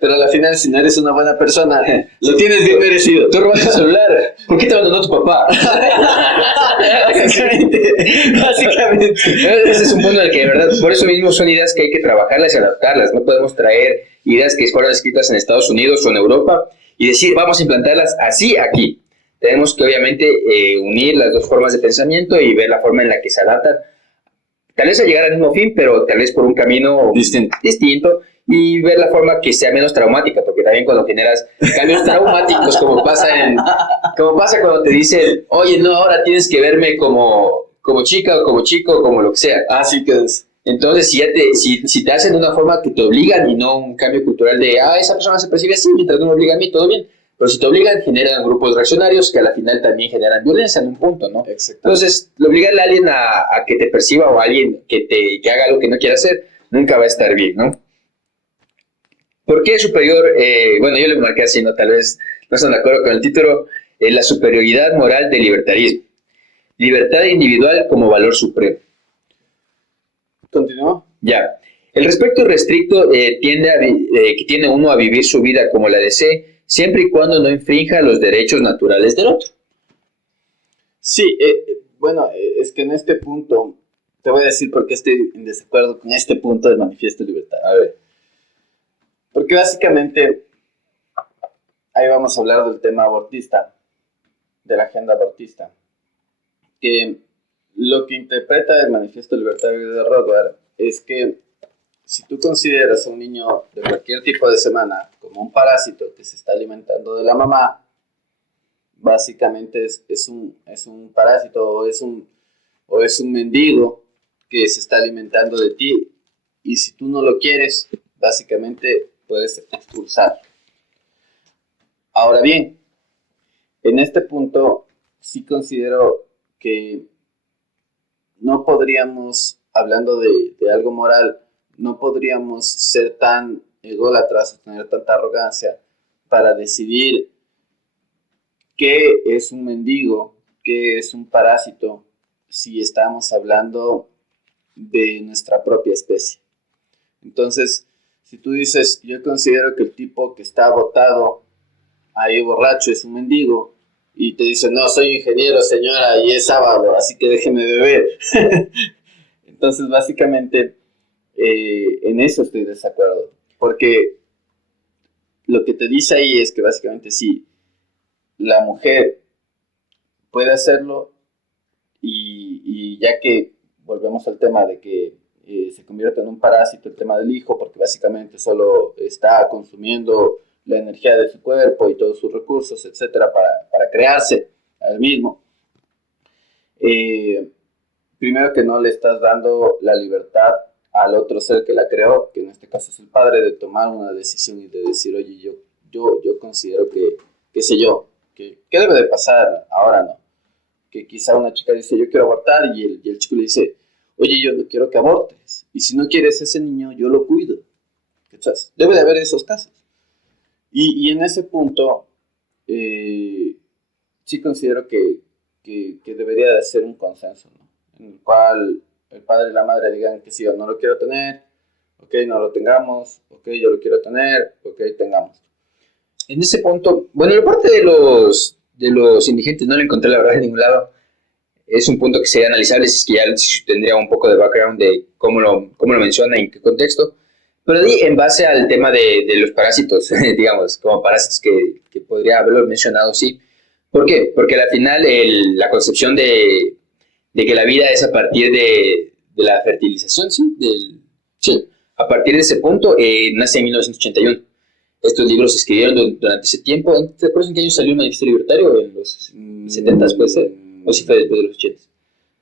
pero al final, si no eres una buena persona, lo tienes bien merecido. Tú robaste el celular, ¿por qué te abandonó tu papá? Básicamente. Ese es un punto en el que, de verdad, por eso mismo son ideas que hay que trabajarlas y adaptarlas. No podemos traer ideas que fueron escritas en Estados Unidos o en Europa y decir, vamos a implantarlas así aquí. Tenemos que, obviamente, unir las dos formas de pensamiento y ver la forma en la que se adaptan. Tal vez a llegar al mismo fin, pero tal vez por un camino distinto. Y ver la forma que sea menos traumática, porque también cuando generas cambios traumáticos, como pasa cuando te dicen, oye, no, ahora tienes que verme como chica o como chico o como lo que sea. Así que es. Entonces, si te hacen de una forma que te obligan y no un cambio cultural de, esa persona se percibe así, mientras no me obliga a mí, todo bien. Pero si te obligan, generan grupos reaccionarios que a la final también generan violencia en un punto, ¿no? Exacto. Entonces, obligarle a alguien a que te perciba o a alguien que haga algo que no quiera hacer, nunca va a estar bien, ¿no? ¿Por qué superior? Bueno, yo le marqué así, ¿no? Tal vez no están de acuerdo con el título. La superioridad moral del libertarismo. Libertad individual como valor supremo. ¿Continúa? Ya. El respeto restricto que tiene uno a vivir su vida como la desee, siempre y cuando no infrinja los derechos naturales del otro. Sí, bueno, es que en este punto, te voy a decir por qué estoy en desacuerdo con este punto del Manifiesto de Libertad. A ver. Porque básicamente, ahí vamos a hablar del tema abortista, de la agenda abortista, que lo que interpreta el Manifiesto de Libertad de Rothbard es que si tú consideras a un niño de cualquier tipo de semana como un parásito que se está alimentando de la mamá, básicamente es un parásito o es un mendigo que se está alimentando de ti, y si tú no lo quieres, básicamente puedes expulsarlo. Ahora bien, en este punto sí considero que no podríamos, hablando de algo moral, no podríamos ser tan ególatras o tener tanta arrogancia para decidir qué es un mendigo, qué es un parásito, si estamos hablando de nuestra propia especie. Entonces, si tú dices, yo considero que el tipo que está botado ahí borracho es un mendigo, y te dice, no, soy ingeniero, señora, y es sábado, así que déjeme beber. Entonces, básicamente, en eso estoy de desacuerdo, porque lo que te dice ahí es que básicamente sí, la mujer puede hacerlo, y ya que volvemos al tema de que se convierte en un parásito el tema del hijo, porque básicamente solo está consumiendo la energía de su cuerpo y todos sus recursos, etcétera, para crearse al mismo. Primero que no le estás dando la libertad al otro ser que la creó, que en este caso es el padre, de tomar una decisión y de decir, oye, yo considero que, qué sé yo, ¿qué debe de pasar? Ahora no. Que quizá una chica dice, yo quiero abortar, y el chico le dice, oye, yo no quiero que abortes, y si no quieres ese niño, yo lo cuido. ¿Cachas? Debe de haber esos casos. Y en ese punto, sí considero que debería de ser un consenso, ¿no? En el cual el padre y la madre digan que sí, yo no lo quiero tener, ok, no lo tengamos, ok, yo lo quiero tener, ok, tengamos. En ese punto, bueno, la parte de los indigentes no la encontré la verdad en ningún lado. Es un punto que sería analizable si es que ya tendría un poco de background de cómo lo menciona y en qué contexto. Pero ahí, en base al tema de los parásitos, digamos, como parásitos que podría haberlo mencionado, sí. ¿Por qué? Porque al final la concepción de que la vida es a partir de la fertilización, ¿sí? Sí. A partir de ese punto, nace en 1981. Estos libros se escribieron durante ese tiempo. ¿Te acuerdas en qué año salió el Manifiesto Libertario? ¿En los 70s puede ser? ¿O si fue después de los 80s?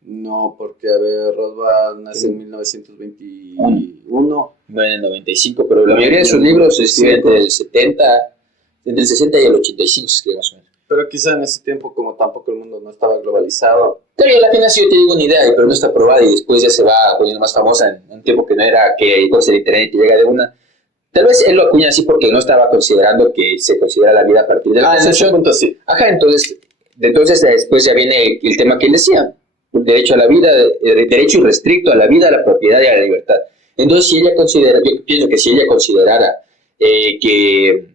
No, porque, a ver, Rothbard nace en 1921. Bueno, en el 95, pero la mayoría de sus libros se escriben entre el 60 y el 85 se escribe más o menos. Pero quizá en ese tiempo, como tampoco el mundo no estaba globalizado. Pero a la final sí yo te digo una idea, pero no está probada, y después ya se va poniendo más famosa en un tiempo que no era que con el internet y llega de una. Tal vez él lo acuña así porque no estaba considerando que se considera la vida a partir de la concepción. En ese punto sí. Ajá, entonces después ya viene el tema que él decía, el derecho a la vida, el derecho irrestricto a la vida, a la propiedad y a la libertad. Entonces, si ella considera, yo pienso que si ella considerara que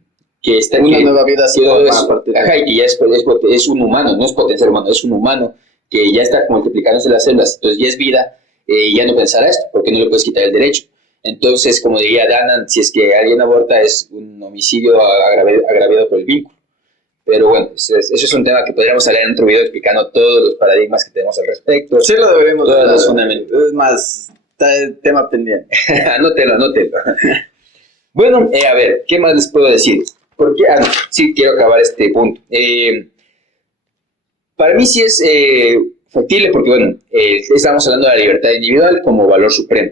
esta una nueva vida se forma a partir de... Ajá, y que ya es un humano, no es potencial humano, es un humano que ya está multiplicándose las células, entonces ya es vida, ya no pensará esto, porque no le puedes quitar el derecho. Entonces, como diría Dana, si es que alguien aborta es un homicidio agraviado por el vínculo. Pero bueno, eso es un tema que podríamos hablar en otro video explicando todos los paradigmas que tenemos al respecto. Sí, lo deberíamos todos los fundamentos. Es más, está el tema pendiente. Anótelo. Bueno, a ver, ¿qué más les puedo decir? Porque sí quiero acabar este punto. Para mí sí es factible porque, bueno, estamos hablando de la libertad individual como valor supremo.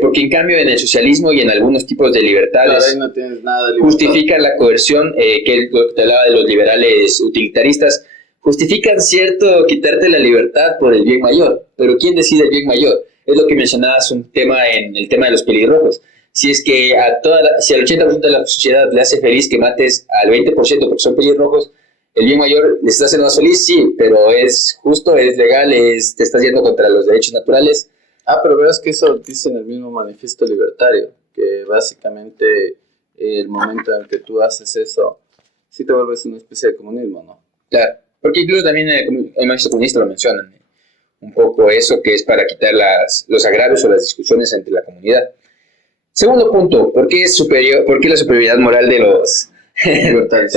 Porque en cambio en el socialismo y en algunos tipos de libertades Claro, ahí no tienes nada de libertad. justifican la coerción, que es lo que te hablaba de los liberales utilitaristas, justifican cierto quitarte la libertad por el bien mayor. Pero ¿quién decide el bien mayor? Es lo que mencionabas un tema en el tema de los pelirrojos. Si es que si al 80% de la sociedad le hace feliz que mates al 20% porque son pelirrojos, el bien mayor le está haciendo más feliz, sí, pero es justo, es legal, te estás yendo contra los derechos naturales. Pero verás que eso dice en el mismo manifiesto libertario, que básicamente el momento en que tú haces eso, sí te vuelves una especie de comunismo, ¿no? Claro, porque incluso también el manifiesto comunista lo mencionan, un poco eso que es para quitar los agravios o las discusiones entre la comunidad. Segundo punto, ¿por qué la superioridad moral de los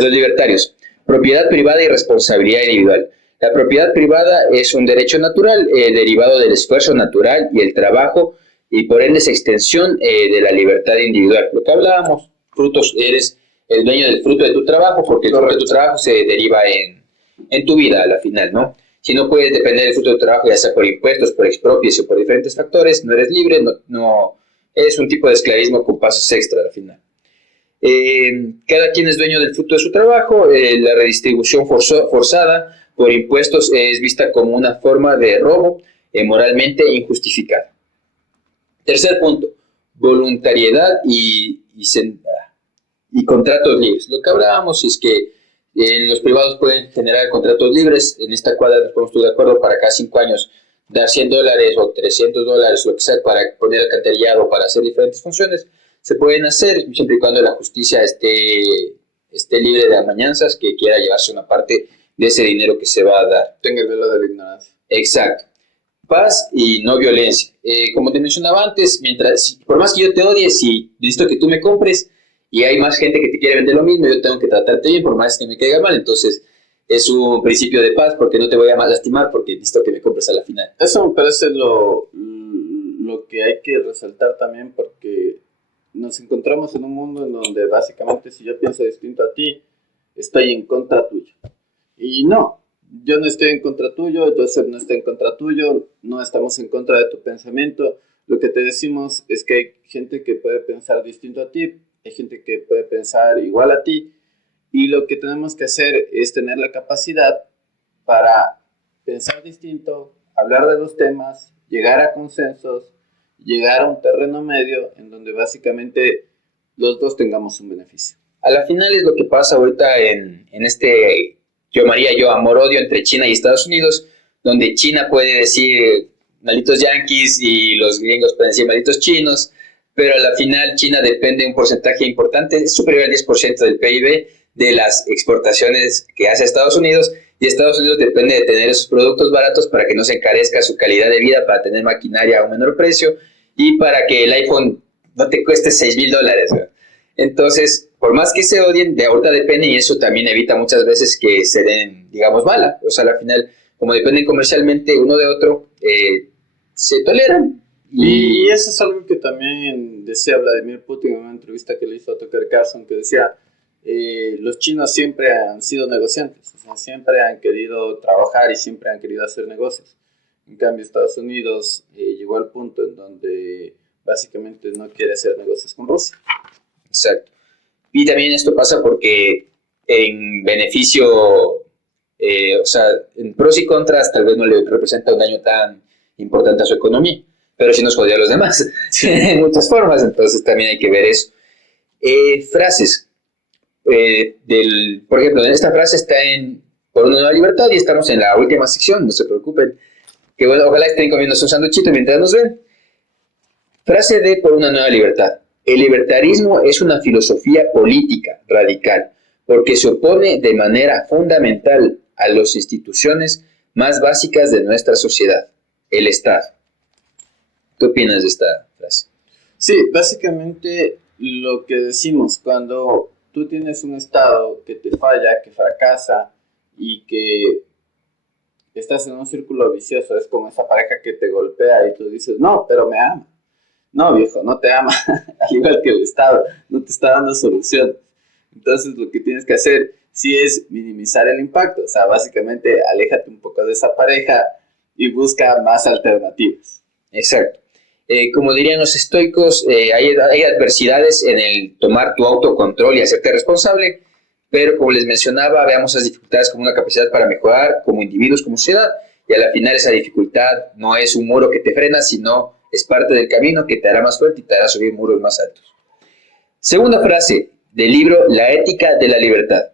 libertarios? Propiedad privada y responsabilidad individual. La propiedad privada es un derecho natural derivado del esfuerzo natural y el trabajo, y por ende es extensión de la libertad individual. Lo que hablábamos, eres el dueño del fruto de tu trabajo, porque el fruto de tu trabajo se deriva en tu vida a la final, ¿no? Si no puedes depender del fruto de tu trabajo, ya sea por impuestos, por expropios o por diferentes factores, no eres libre, no es un tipo de esclavismo con pasos extra al final. Cada quien es dueño del fruto de su trabajo. La redistribución forzada por impuestos es vista como una forma de robo moralmente injustificada. Tercer punto, voluntariedad y contratos libres. Lo que hablábamos es que los privados pueden generar contratos libres. En esta cuadra nos ponemos todos de acuerdo para cada 5 años dar $100 o $300, lo que sea, para poner alcantarillado, para hacer diferentes funciones. Se pueden hacer siempre y cuando la justicia esté libre de amañanzas, que quiera llevarse una parte de ese dinero que se va a dar. Tenga el velo de la ignorancia. Exacto. Paz y no violencia. Como te mencionaba antes, por más que yo te odie, si necesito que tú me compres y hay más gente que te quiere vender lo mismo, yo tengo que tratarte bien por más que me caiga mal. Entonces es un principio de paz, porque no te voy a lastimar, porque necesito que me compres a la final. Eso me parece lo que hay que resaltar también, porque nos encontramos en un mundo en donde básicamente si yo pienso distinto a ti, estoy en contra tuyo. Y no, yo no estoy en contra tuyo, Joseph no está en contra tuyo, no estamos en contra de tu pensamiento. Lo que te decimos es que hay gente que puede pensar distinto a ti, hay gente que puede pensar igual a ti, y lo que tenemos que hacer es tener la capacidad para pensar distinto, hablar de los temas, llegar a consensos, llegar a un terreno medio en donde básicamente los dos tengamos un beneficio. A la final es lo que pasa ahorita en este amor-odio entre China y Estados Unidos, donde China puede decir malditos yanquis y los gringos pueden decir malditos chinos, pero a la final China depende de un porcentaje importante, es superior al 10% del PIB de las exportaciones que hace Estados Unidos, y Estados Unidos depende de tener esos productos baratos para que no se encarezca su calidad de vida, para tener maquinaria a un menor precio y para que el iPhone no te cueste $6,000. Entonces, por más que se odien, de ahorita dependen, y eso también evita muchas veces que se den, digamos, mala. O sea, al final, como dependen comercialmente uno de otro, se toleran. Y eso es algo que también decía Vladimir Putin en una entrevista que le hizo a Tucker Carlson, que decía, los chinos siempre han sido negociantes, o sea, siempre han querido trabajar y siempre han querido hacer negocios. En cambio, Estados Unidos llegó al punto en donde básicamente no quiere hacer negocios con Rusia. Exacto. Y también esto pasa porque en beneficio, o sea, en pros y contras tal vez no le representa un daño tan importante a su economía, pero sí nos jodió a los demás en muchas formas, entonces también hay que ver eso. Frases. Por ejemplo, esta frase está Por una nueva libertad y estamos en la última sección, no se preocupen. Que bueno, ojalá estén comiéndose un sanduchito mientras nos ven. Frase de Por una nueva libertad. El libertarismo es una filosofía política radical porque se opone de manera fundamental a las instituciones más básicas de nuestra sociedad, el Estado. ¿Qué opinas de esta frase? Sí, básicamente lo que decimos, cuando tú tienes un Estado que te falla, que fracasa y que estás en un círculo vicioso, es como esa pareja que te golpea y tú dices, no, pero me ama. No, viejo, no te ama, al igual que el Estado, no te está dando soluciones. Entonces lo que tienes que hacer sí es minimizar el impacto, o sea, básicamente aléjate un poco de esa pareja y busca más alternativas. Exacto. Como dirían los estoicos, hay adversidades en el tomar tu autocontrol y hacerte responsable, pero como les mencionaba, veamos esas dificultades como una capacidad para mejorar como individuos, como sociedad, y a la final esa dificultad no es un muro que te frena, sino es parte del camino que te hará más fuerte y te hará subir muros más altos. Segunda frase del libro La ética de la libertad.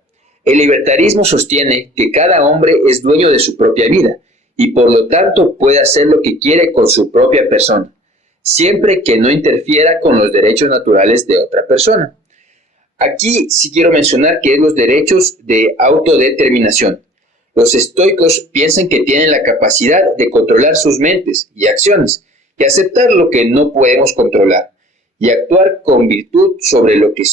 El libertarismo sostiene que cada hombre es dueño de su propia vida y por lo tanto puede hacer lo que quiere con su propia persona, siempre que no interfiera con los derechos naturales de otra persona. Aquí sí quiero mencionar que es los derechos de autodeterminación. Los estoicos piensan que tienen la capacidad de controlar sus mentes y acciones y aceptar lo que no podemos controlar y actuar con virtud sobre lo que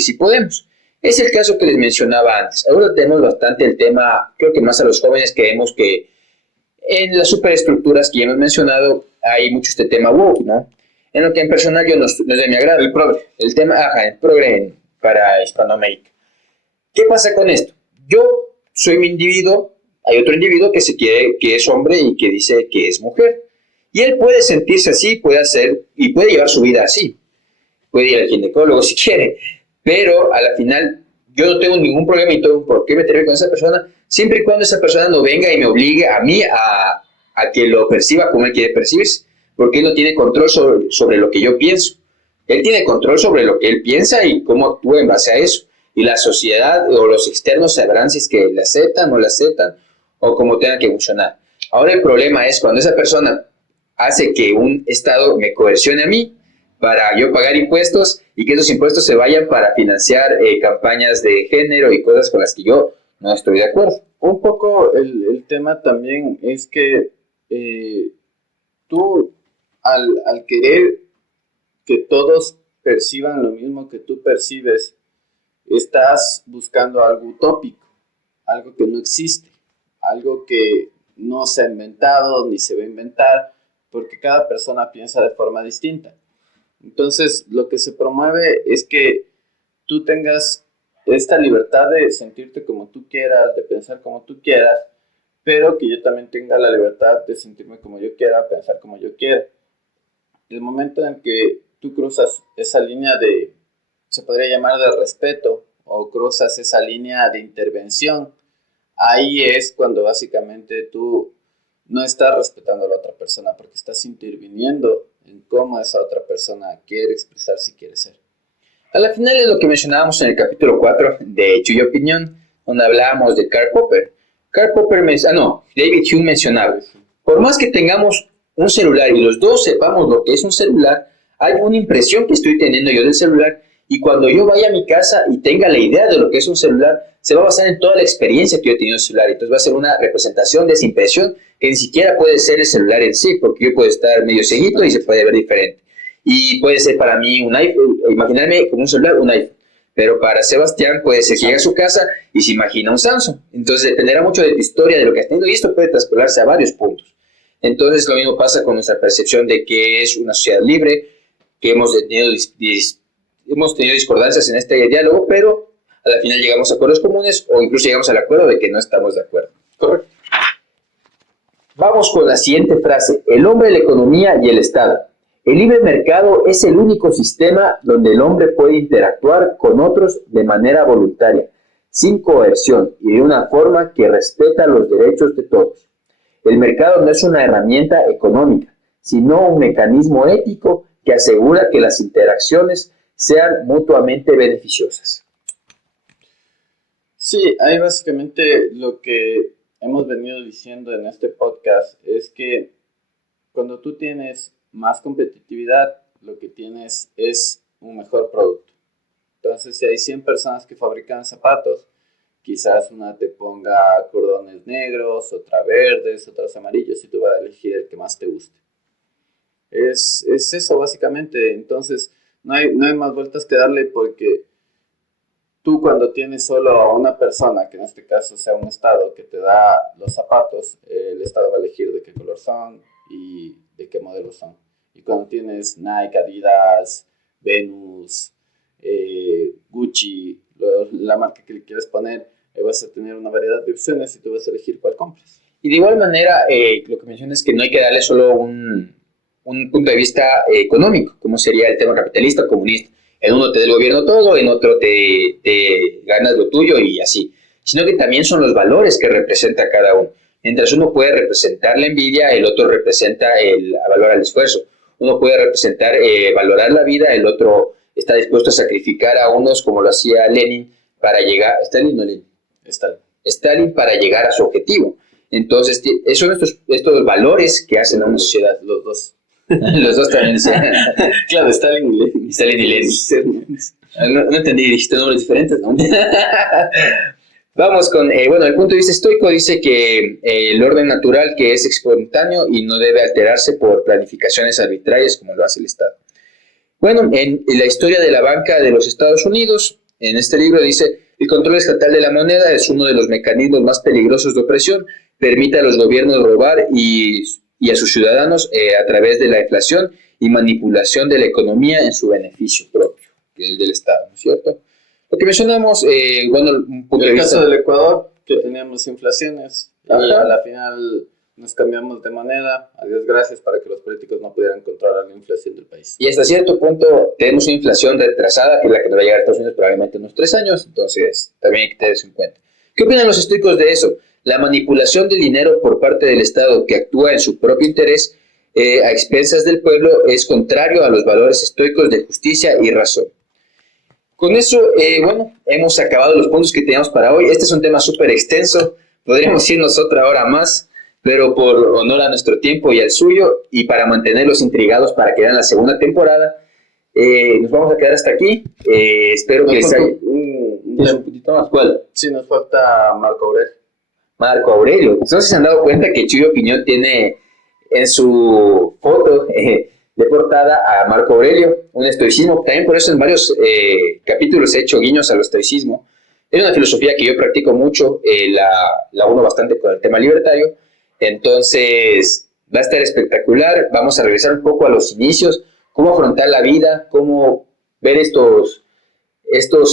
sí podemos. Es el caso que les mencionaba antes. Ahora tenemos bastante el tema, creo que más a los jóvenes que vemos que en las superestructuras que ya hemos mencionado hay mucho este tema woke, ¿no? En lo que en personal yo no es de mi agrado. El progre. El tema, el progre para Hispanoamérica. ¿Qué pasa con esto? Yo soy mi individuo, hay otro individuo que se quiere, que es hombre y que dice que es mujer. Y él puede sentirse así, puede hacer y puede llevar su vida así. Puede ir al ginecólogo si quiere, pero a la final yo no tengo ningún problema y tengo por qué meterme con esa persona, siempre y cuando esa persona no venga y me obligue a mí a que lo perciba como él quiere percibirse, porque él no tiene control sobre lo que yo pienso. Él tiene control sobre lo que él piensa y cómo actúa en base a eso. Y la sociedad o los externos sabrán si es que le aceptan o le aceptan o cómo tenga que funcionar. Ahora el problema es cuando esa persona hace que un Estado me coercione a mí para yo pagar impuestos y que esos impuestos se vayan para financiar campañas de género y cosas con las que yo no estoy de acuerdo. Un poco el tema también es que tú al querer que todos perciban lo mismo que tú percibes, estás buscando algo utópico, algo que no existe, algo que no se ha inventado ni se va a inventar, porque cada persona piensa de forma distinta. Entonces, lo que se promueve es que tú tengas esta libertad de sentirte como tú quieras, de pensar como tú quieras, pero que yo también tenga la libertad de sentirme como yo quiera, pensar como yo quiera. El momento en que tú cruzas esa línea se podría llamar de respeto, o cruzas esa línea de intervención, ahí es cuando básicamente tú no estás respetando a la otra persona, porque estás interviniendo en cómo esa otra persona quiere expresar si quiere ser. A la final es lo que mencionábamos en el capítulo 4 de Hecho y Opinión, donde hablábamos de Karl Popper. David Hume mencionaba, por más que tengamos un celular y los dos sepamos lo que es un celular, hay una impresión que estoy teniendo yo del celular y cuando yo vaya a mi casa y tenga la idea de lo que es un celular, se va a basar en toda la experiencia que yo he tenido en el celular. Entonces va a ser una representación de esa impresión que ni siquiera puede ser el celular en sí, porque yo puedo estar medio ceguito y se puede ver diferente. Y puede ser para mí un iPhone, imaginarme como un celular, un iPhone. Pero para Sebastián puede ser que llegue a su casa y se imagina un Samsung. Entonces dependerá mucho de tu historia, de lo que has tenido, y esto puede traspolarse a varios puntos. Entonces lo mismo pasa con nuestra percepción de que es una sociedad libre, que hemos tenido discordancias en este diálogo, pero a la final llegamos a acuerdos comunes o incluso llegamos al acuerdo de que no estamos de acuerdo. Correcto. Vamos con la siguiente frase. El hombre, la economía y el Estado. El libre mercado es el único sistema donde el hombre puede interactuar con otros de manera voluntaria, sin coerción y de una forma que respeta los derechos de todos. El mercado no es una herramienta económica, sino un mecanismo ético que asegura que las interacciones sean mutuamente beneficiosas. Sí, ahí básicamente lo que hemos venido diciendo en este podcast es que cuando tú tienes más competitividad, lo que tienes es un mejor producto. Entonces, si hay 100 personas que fabrican zapatos, quizás una te ponga cordones negros, otra verdes, otras amarillos, y tú vas a elegir el que más te guste. Es eso básicamente. Entonces, no hay más vueltas que darle, porque tú cuando tienes solo a una persona, que en este caso sea un estado, que te da los zapatos, el estado va a elegir de qué color son y de qué modelo son. Y cuando tienes Nike, Adidas, Venus, Gucci, la marca que le quieres poner, vas a tener una variedad de opciones y tú vas a elegir cuál compras. Y de igual manera, lo que mencionas es que no hay que darle solo un un punto de vista económico, como sería el tema capitalista o comunista. En uno te da el gobierno todo, en otro te ganas lo tuyo y así. Sino que también son los valores que representa cada uno. Mientras uno puede representar la envidia, el otro representa el valorar el esfuerzo. Uno puede representar valorar la vida, el otro está dispuesto a sacrificar a unos, como lo hacía Lenin, para llegar... ¿Stalin o Lenin? Stalin para llegar a su objetivo. Entonces, esos son estos valores que hacen a una sociedad, los dos. Los dos también. Claro, Stalin y Lenin. Stalin y Lenin. No entendí, dijiste nombres diferentes, ¿no? Vamos con, el punto de vista estoico dice que el orden natural que es espontáneo y no debe alterarse por planificaciones arbitrarias como lo hace el Estado. Bueno, en la historia de la banca de los Estados Unidos, en este libro dice, el control estatal de la moneda es uno de los mecanismos más peligrosos de opresión, permite a los gobiernos robar y a sus ciudadanos a través de la inflación y manipulación de la economía en su beneficio propio, que es el del Estado, ¿no es cierto? Lo que mencionamos, un punto de el vista... caso del Ecuador, que teníamos inflaciones, a la final nos cambiamos de moneda, a Dios gracias, para que los políticos no pudieran controlar la inflación del país. Y hasta cierto punto tenemos una inflación retrasada, que es la que nos va a llegar a Estados Unidos probablemente en unos 3 años, entonces también hay que tener eso en cuenta. ¿Qué opinan los estoicos de eso? La manipulación del dinero por parte del Estado que actúa en su propio interés a expensas del pueblo es contrario a los valores estoicos de justicia y razón. Con eso, hemos acabado los puntos que teníamos para hoy. Este es un tema súper extenso, podríamos irnos otra hora más, pero por honor a nuestro tiempo y al suyo, y para mantenerlos intrigados para que vean la segunda temporada, nos vamos a quedar hasta aquí. Espero que les haya... un poquito más. ¿Cuál? Sí, nos falta Marco Aurelio. Marco Aurelio. No sé si se han dado cuenta que Chuyo Piñón tiene en su foto de portada a Marco Aurelio, un estoicismo. También por eso en varios capítulos he hecho guiños al estoicismo. Es una filosofía que yo practico mucho, la uno bastante con el tema libertario. Entonces va a estar espectacular. Vamos a regresar un poco a los inicios, cómo afrontar la vida, cómo ver estos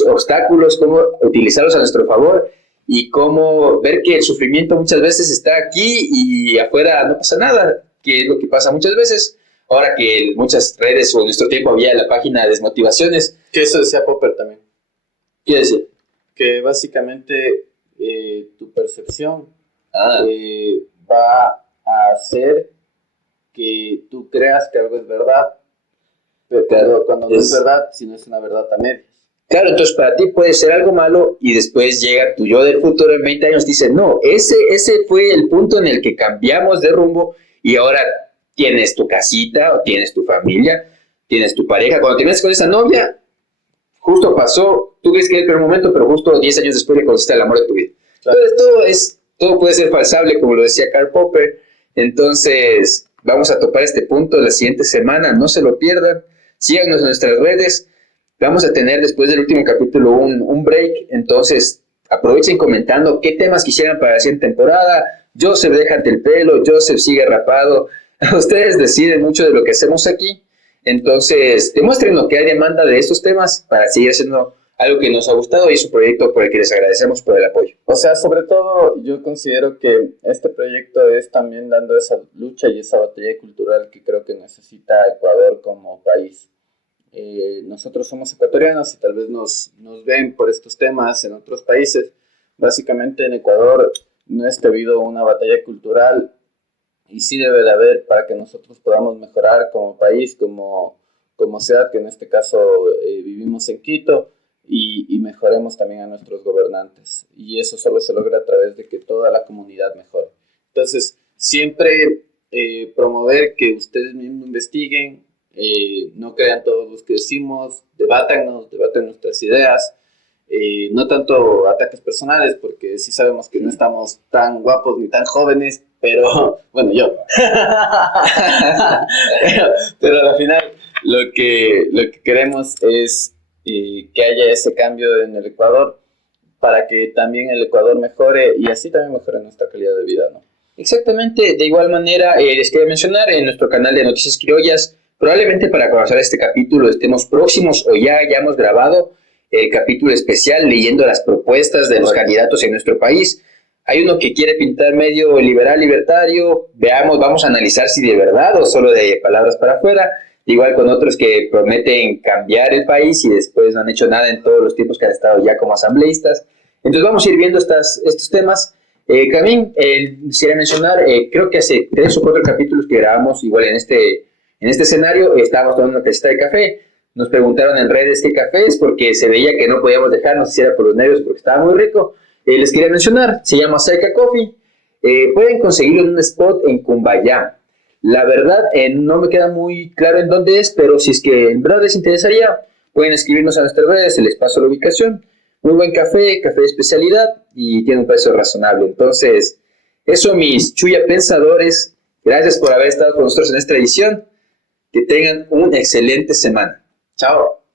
obstáculos, cómo utilizarlos a nuestro favor y cómo ver que el sufrimiento muchas veces está aquí y afuera no pasa nada, que es lo que pasa muchas veces. Ahora que en muchas redes o en nuestro tiempo había la página de desmotivaciones. Que eso decía Popper también. ¿Qué decía? Que básicamente tu percepción va a hacer que tú creas que algo es verdad, pero cuando no es verdad, si no es una verdad a medias. Claro, entonces para ti puede ser algo malo y después llega tu yo del futuro en 20 años y dice, no, ese fue el punto en el que cambiamos de rumbo y ahora tienes tu casita, o tienes tu familia, tienes tu pareja. Cuando te metes con esa novia, justo pasó, tú crees que es el peor momento, pero justo 10 años después le conociste el amor de tu vida. Claro. Entonces todo puede ser falsable, como lo decía Karl Popper. Entonces vamos a topar este punto la siguiente semana, no se lo pierdan, síganos en nuestras redes. Vamos a tener después del último capítulo un break, entonces aprovechen comentando qué temas quisieran para la siguiente temporada. Joseph, déjate el pelo, Joseph sigue rapado. Ustedes deciden mucho de lo que hacemos aquí, entonces demuestren lo que hay demanda de estos temas para seguir haciendo algo que nos ha gustado y es un proyecto por el que les agradecemos por el apoyo. O sea, sobre todo yo considero que este proyecto es también dando esa lucha y esa batalla cultural que creo que necesita Ecuador como país. Nosotros somos ecuatorianos y tal vez nos ven por estos temas en otros países. Básicamente en Ecuador no es que ha habido una batalla cultural y sí debe de haber para que nosotros podamos mejorar como país, como ciudad, que en este caso vivimos en Quito, y mejoremos también a nuestros gobernantes. Y eso solo se logra a través de que toda la comunidad mejore. Entonces, siempre promover que ustedes mismos investiguen, no crean todos los que decimos, debaten nuestras ideas, no tanto ataques personales, porque sí sabemos que no estamos tan guapos ni tan jóvenes, pero bueno, yo. pero al final lo que queremos es que haya ese cambio en el Ecuador para que también el Ecuador mejore y así también mejore nuestra calidad de vida, ¿no? Exactamente, de igual manera les quería mencionar en nuestro canal de Noticias Criollas, probablemente para conocer este capítulo estemos próximos o ya hayamos grabado el capítulo especial leyendo las propuestas de los candidatos en nuestro país. Hay uno que quiere pintar medio liberal, libertario. Veamos, vamos a analizar si de verdad o solo de palabras para afuera. Igual con otros que prometen cambiar el país y después no han hecho nada en todos los tiempos que han estado ya como asambleístas. Entonces vamos a ir viendo estos temas. También quisiera mencionar, creo que hace 3 o 4 capítulos que grabamos igual en este escenario, estábamos tomando una tacita de café. Nos preguntaron en redes qué café es porque se veía que no podíamos dejarnos, si era por los nervios porque estaba muy rico. Les quería mencionar, se llama Saika Coffee. Pueden conseguirlo en un spot en Cumbayá. La verdad, no me queda muy claro en dónde es, pero si es que en verdad les interesaría, pueden escribirnos a nuestras redes, les paso la ubicación. Muy buen café, café de especialidad y tiene un precio razonable. Entonces, eso mis chuya pensadores, gracias por haber estado con nosotros en esta edición. Que tengan una excelente semana. Chao.